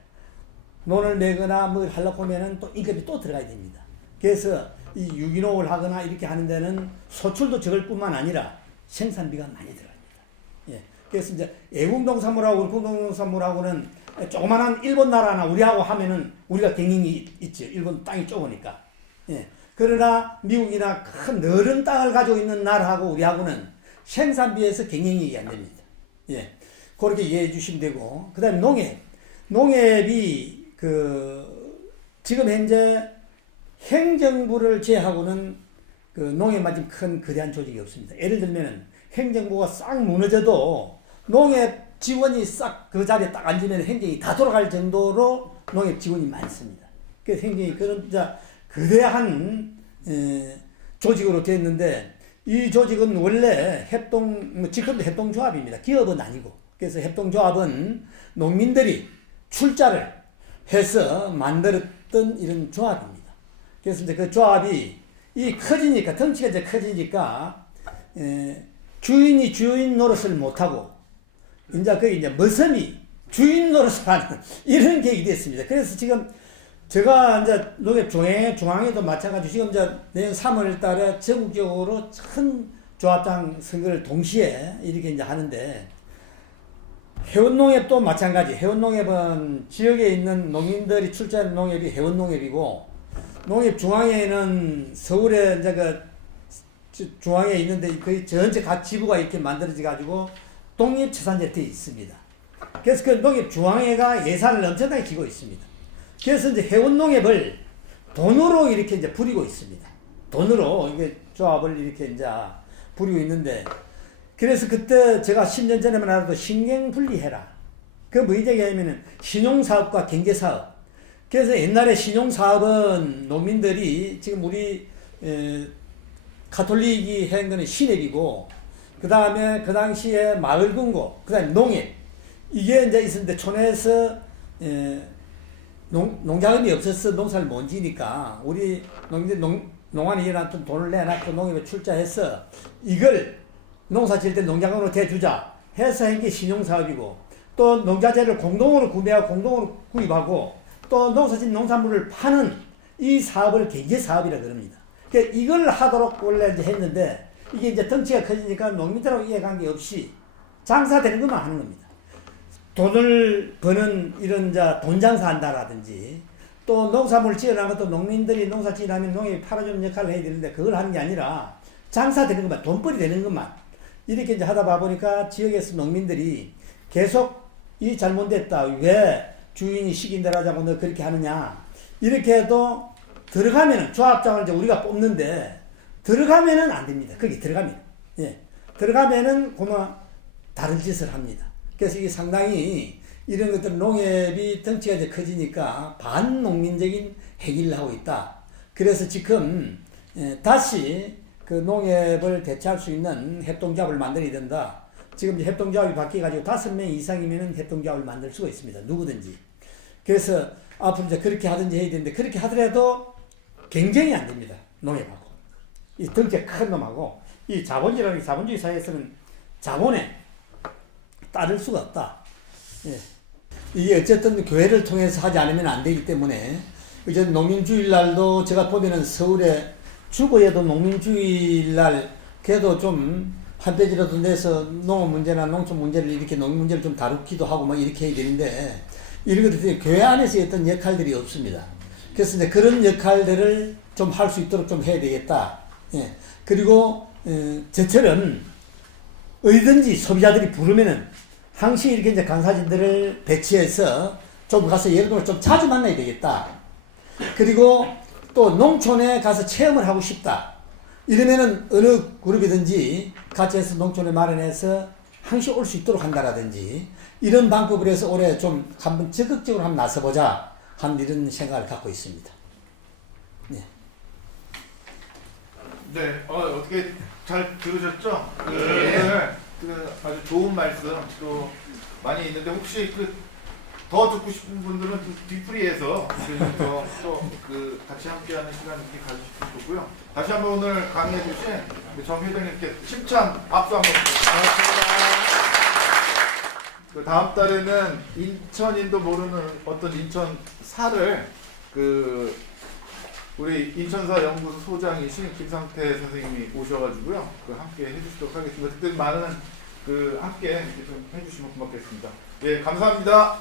논을 내거나 뭐 하려고 하면은 또 인건비 또 들어가야 됩니다. 그래서 이 유기농을 하거나 이렇게 하는 데는 소출도 적을 뿐만 아니라 생산비가 많이 들어갑니다. 예. 그래서 이제 외국 농산물하고 우리 농산물하고는 조그만한 일본 나라나 우리하고 하면은 우리가 경쟁이 있죠. 일본 땅이 좁으니까. 예. 그러나 미국이나 큰 넓은 땅을 가지고 있는 나라하고 우리하고는 생산비에서 경쟁이 안 됩니다. 예. 그렇게 이해해 주시면 되고, 그 다음에 농협이 지금 현재 행정부를 제하고는 그 농협만 지금 큰 거대한 조직이 없습니다. 예를 들면은 행정부가 싹 무너져도 농협 지원이 싹 그 자리에 딱 앉으면 행정이 다 돌아갈 정도로 농협 지원이 많습니다. 그래서 행정이 그런 거대한 조직으로 되었는데, 이 조직은 원래 지금도 협동조합입니다. 기업은 아니고. 그래서 협동조합은 농민들이 출자를 해서 만들었던 이런 조합입니다. 그래서 이제 그 조합이 커지니까, 덩치가 이제 커지니까, 주인이 주인 노릇을 못하고, 이제 거기 이제 머슴이 주인 노릇을 하는 이런 계획이 됐습니다. 그래서 지금 제가 이제 농협 중앙에도 마찬가지로 지금 이제 내년 3월 달에 전국적으로 큰 조합장 선거를 동시에 이렇게 이제 하는데, 해운농협도 마찬가지. 해운농협은 지역에 있는 농민들이 출자하는 농협이 해운농협이고, 농협 중앙에는 서울에 이제 중앙에 있는데 거의 전체 각 지부가 이렇게 만들어져 가지고 독립체산제가 되어 있습니다. 그래서 그 농협 중앙회가 예산을 엄청나게 지고 있습니다. 그래서 이제 해운농협을 돈으로 이렇게 이제 부리고 있습니다. 돈으로 이게 조합을 이렇게 이제 부리고 있는데, 그래서 그때 제가 10년 전에만 알아도 신경분리해라. 그 뭐 얘기하냐면은 신용사업과 경제사업. 그래서 옛날에 신용사업은 농민들이 지금 우리 가톨릭이 한 거는 신협이고, 그 다음에 그 당시에 마을금고, 그 다음에 농협. 이게 이제 있었는데 촌에서 농자금이 없어서 농사를 못 지니까 우리 농민들 농안이 일어났던 돈을 내놨고 농협에 출자해서 이걸 농사 지을 때 농자금으로 대주자 해서 한 게 신용사업이고, 또 농자재를 공동으로 구매하고 공동으로 구입하고 또 농사진 농산물을 파는 이 사업을 경제사업이라 그럽니다. 그러니까 이걸 하도록 원래 이제 했는데, 이게 이제 덩치가 커지니까 농민들하고 이해관계 없이 장사되는 것만 하는 겁니다. 돈을 버는 이런 돈 장사한다라든지, 또 농사물 지어나는 것도 농민들이 농사 지으려면 농협이 팔아주는 역할을 해야 되는데 그걸 하는 게 아니라 장사되는 것만, 돈벌이 되는 것만 이렇게 이제 하다 보니까 지역에서 농민들이 계속 이 잘못됐다, 왜 주인이 시킨 대로 하자고 너 그렇게 하느냐, 이렇게 해도 들어가면은 조합장을 이제 우리가 뽑는데 들어가면은 안 됩니다. 거기 들어가면, 들어가면은 그만 다른 짓을 합니다. 그래서 이게 상당히 이런 것들 농협이 덩치가 이제 커지니까 반농민적인 행위를 하고 있다. 그래서 지금 다시 그 농협을 대체할 수 있는 협동조합을 만들어야 된다. 지금 협동조합이 바뀌어가지고 5명 이상이면 협동조합을 만들 수가 있습니다. 누구든지. 그래서 앞으로 이제 그렇게 하든지 해야 되는데, 그렇게 하더라도 경쟁이 안 됩니다. 농협하고. 이 덩치가 큰 놈하고, 이 자본주의라는 자본주의 사회에서는 자본에 따를 수가 없다. 이게 어쨌든 교회를 통해서 하지 않으면 안 되기 때문에, 이제 농민주일날도 제가 보면은 서울에 주거에도 농민주일날 그래도 좀 한 페이지라도 내서 농업 문제나 농촌 문제를 이렇게 농민 문제를 좀 다루기도 하고 막 이렇게 해야 되는데, 이런 것들이 교회 안에서 어떤 역할들이 없습니다. 그래서 이제 그런 역할들을 좀 할 수 있도록 좀 해야 되겠다. 그리고 저처럼 어디든지 소비자들이 부르면은 항시 이렇게 이제 강사진들을 배치해서 좀 가서 예를 들어 좀 자주 만나야 되겠다. 그리고 또 농촌에 가서 체험을 하고 싶다. 이러면은 어느 그룹이든지 같이 해서 농촌에 마련해서 항시 올 수 있도록 한다라든지, 이런 방법을 해서 올해 좀 한번 적극적으로 한번 나서보자 하는 이런 생각을 갖고 있습니다. 네, 어떻게 잘 들으셨죠? 오늘 아주 좋은 말씀 또 많이 있는데, 혹시 더 듣고 싶은 분들은 좀 뒤풀이해서 또 같이 함께하는 시간 이렇게 가지실 거고요. 다시 한번 오늘 강의해주신 정 회장님께 칭찬 박수 한번 부탁드립니다. 다음 달에는 인천인도 모르는 어떤 인천사를 우리 인천사 연구소 소장이신 김상태 선생님이 오셔가지고요, 함께 해주시도록 하겠습니다. 그때 많은 함께 이렇게 좀 해주시면 고맙겠습니다. 예, 감사합니다.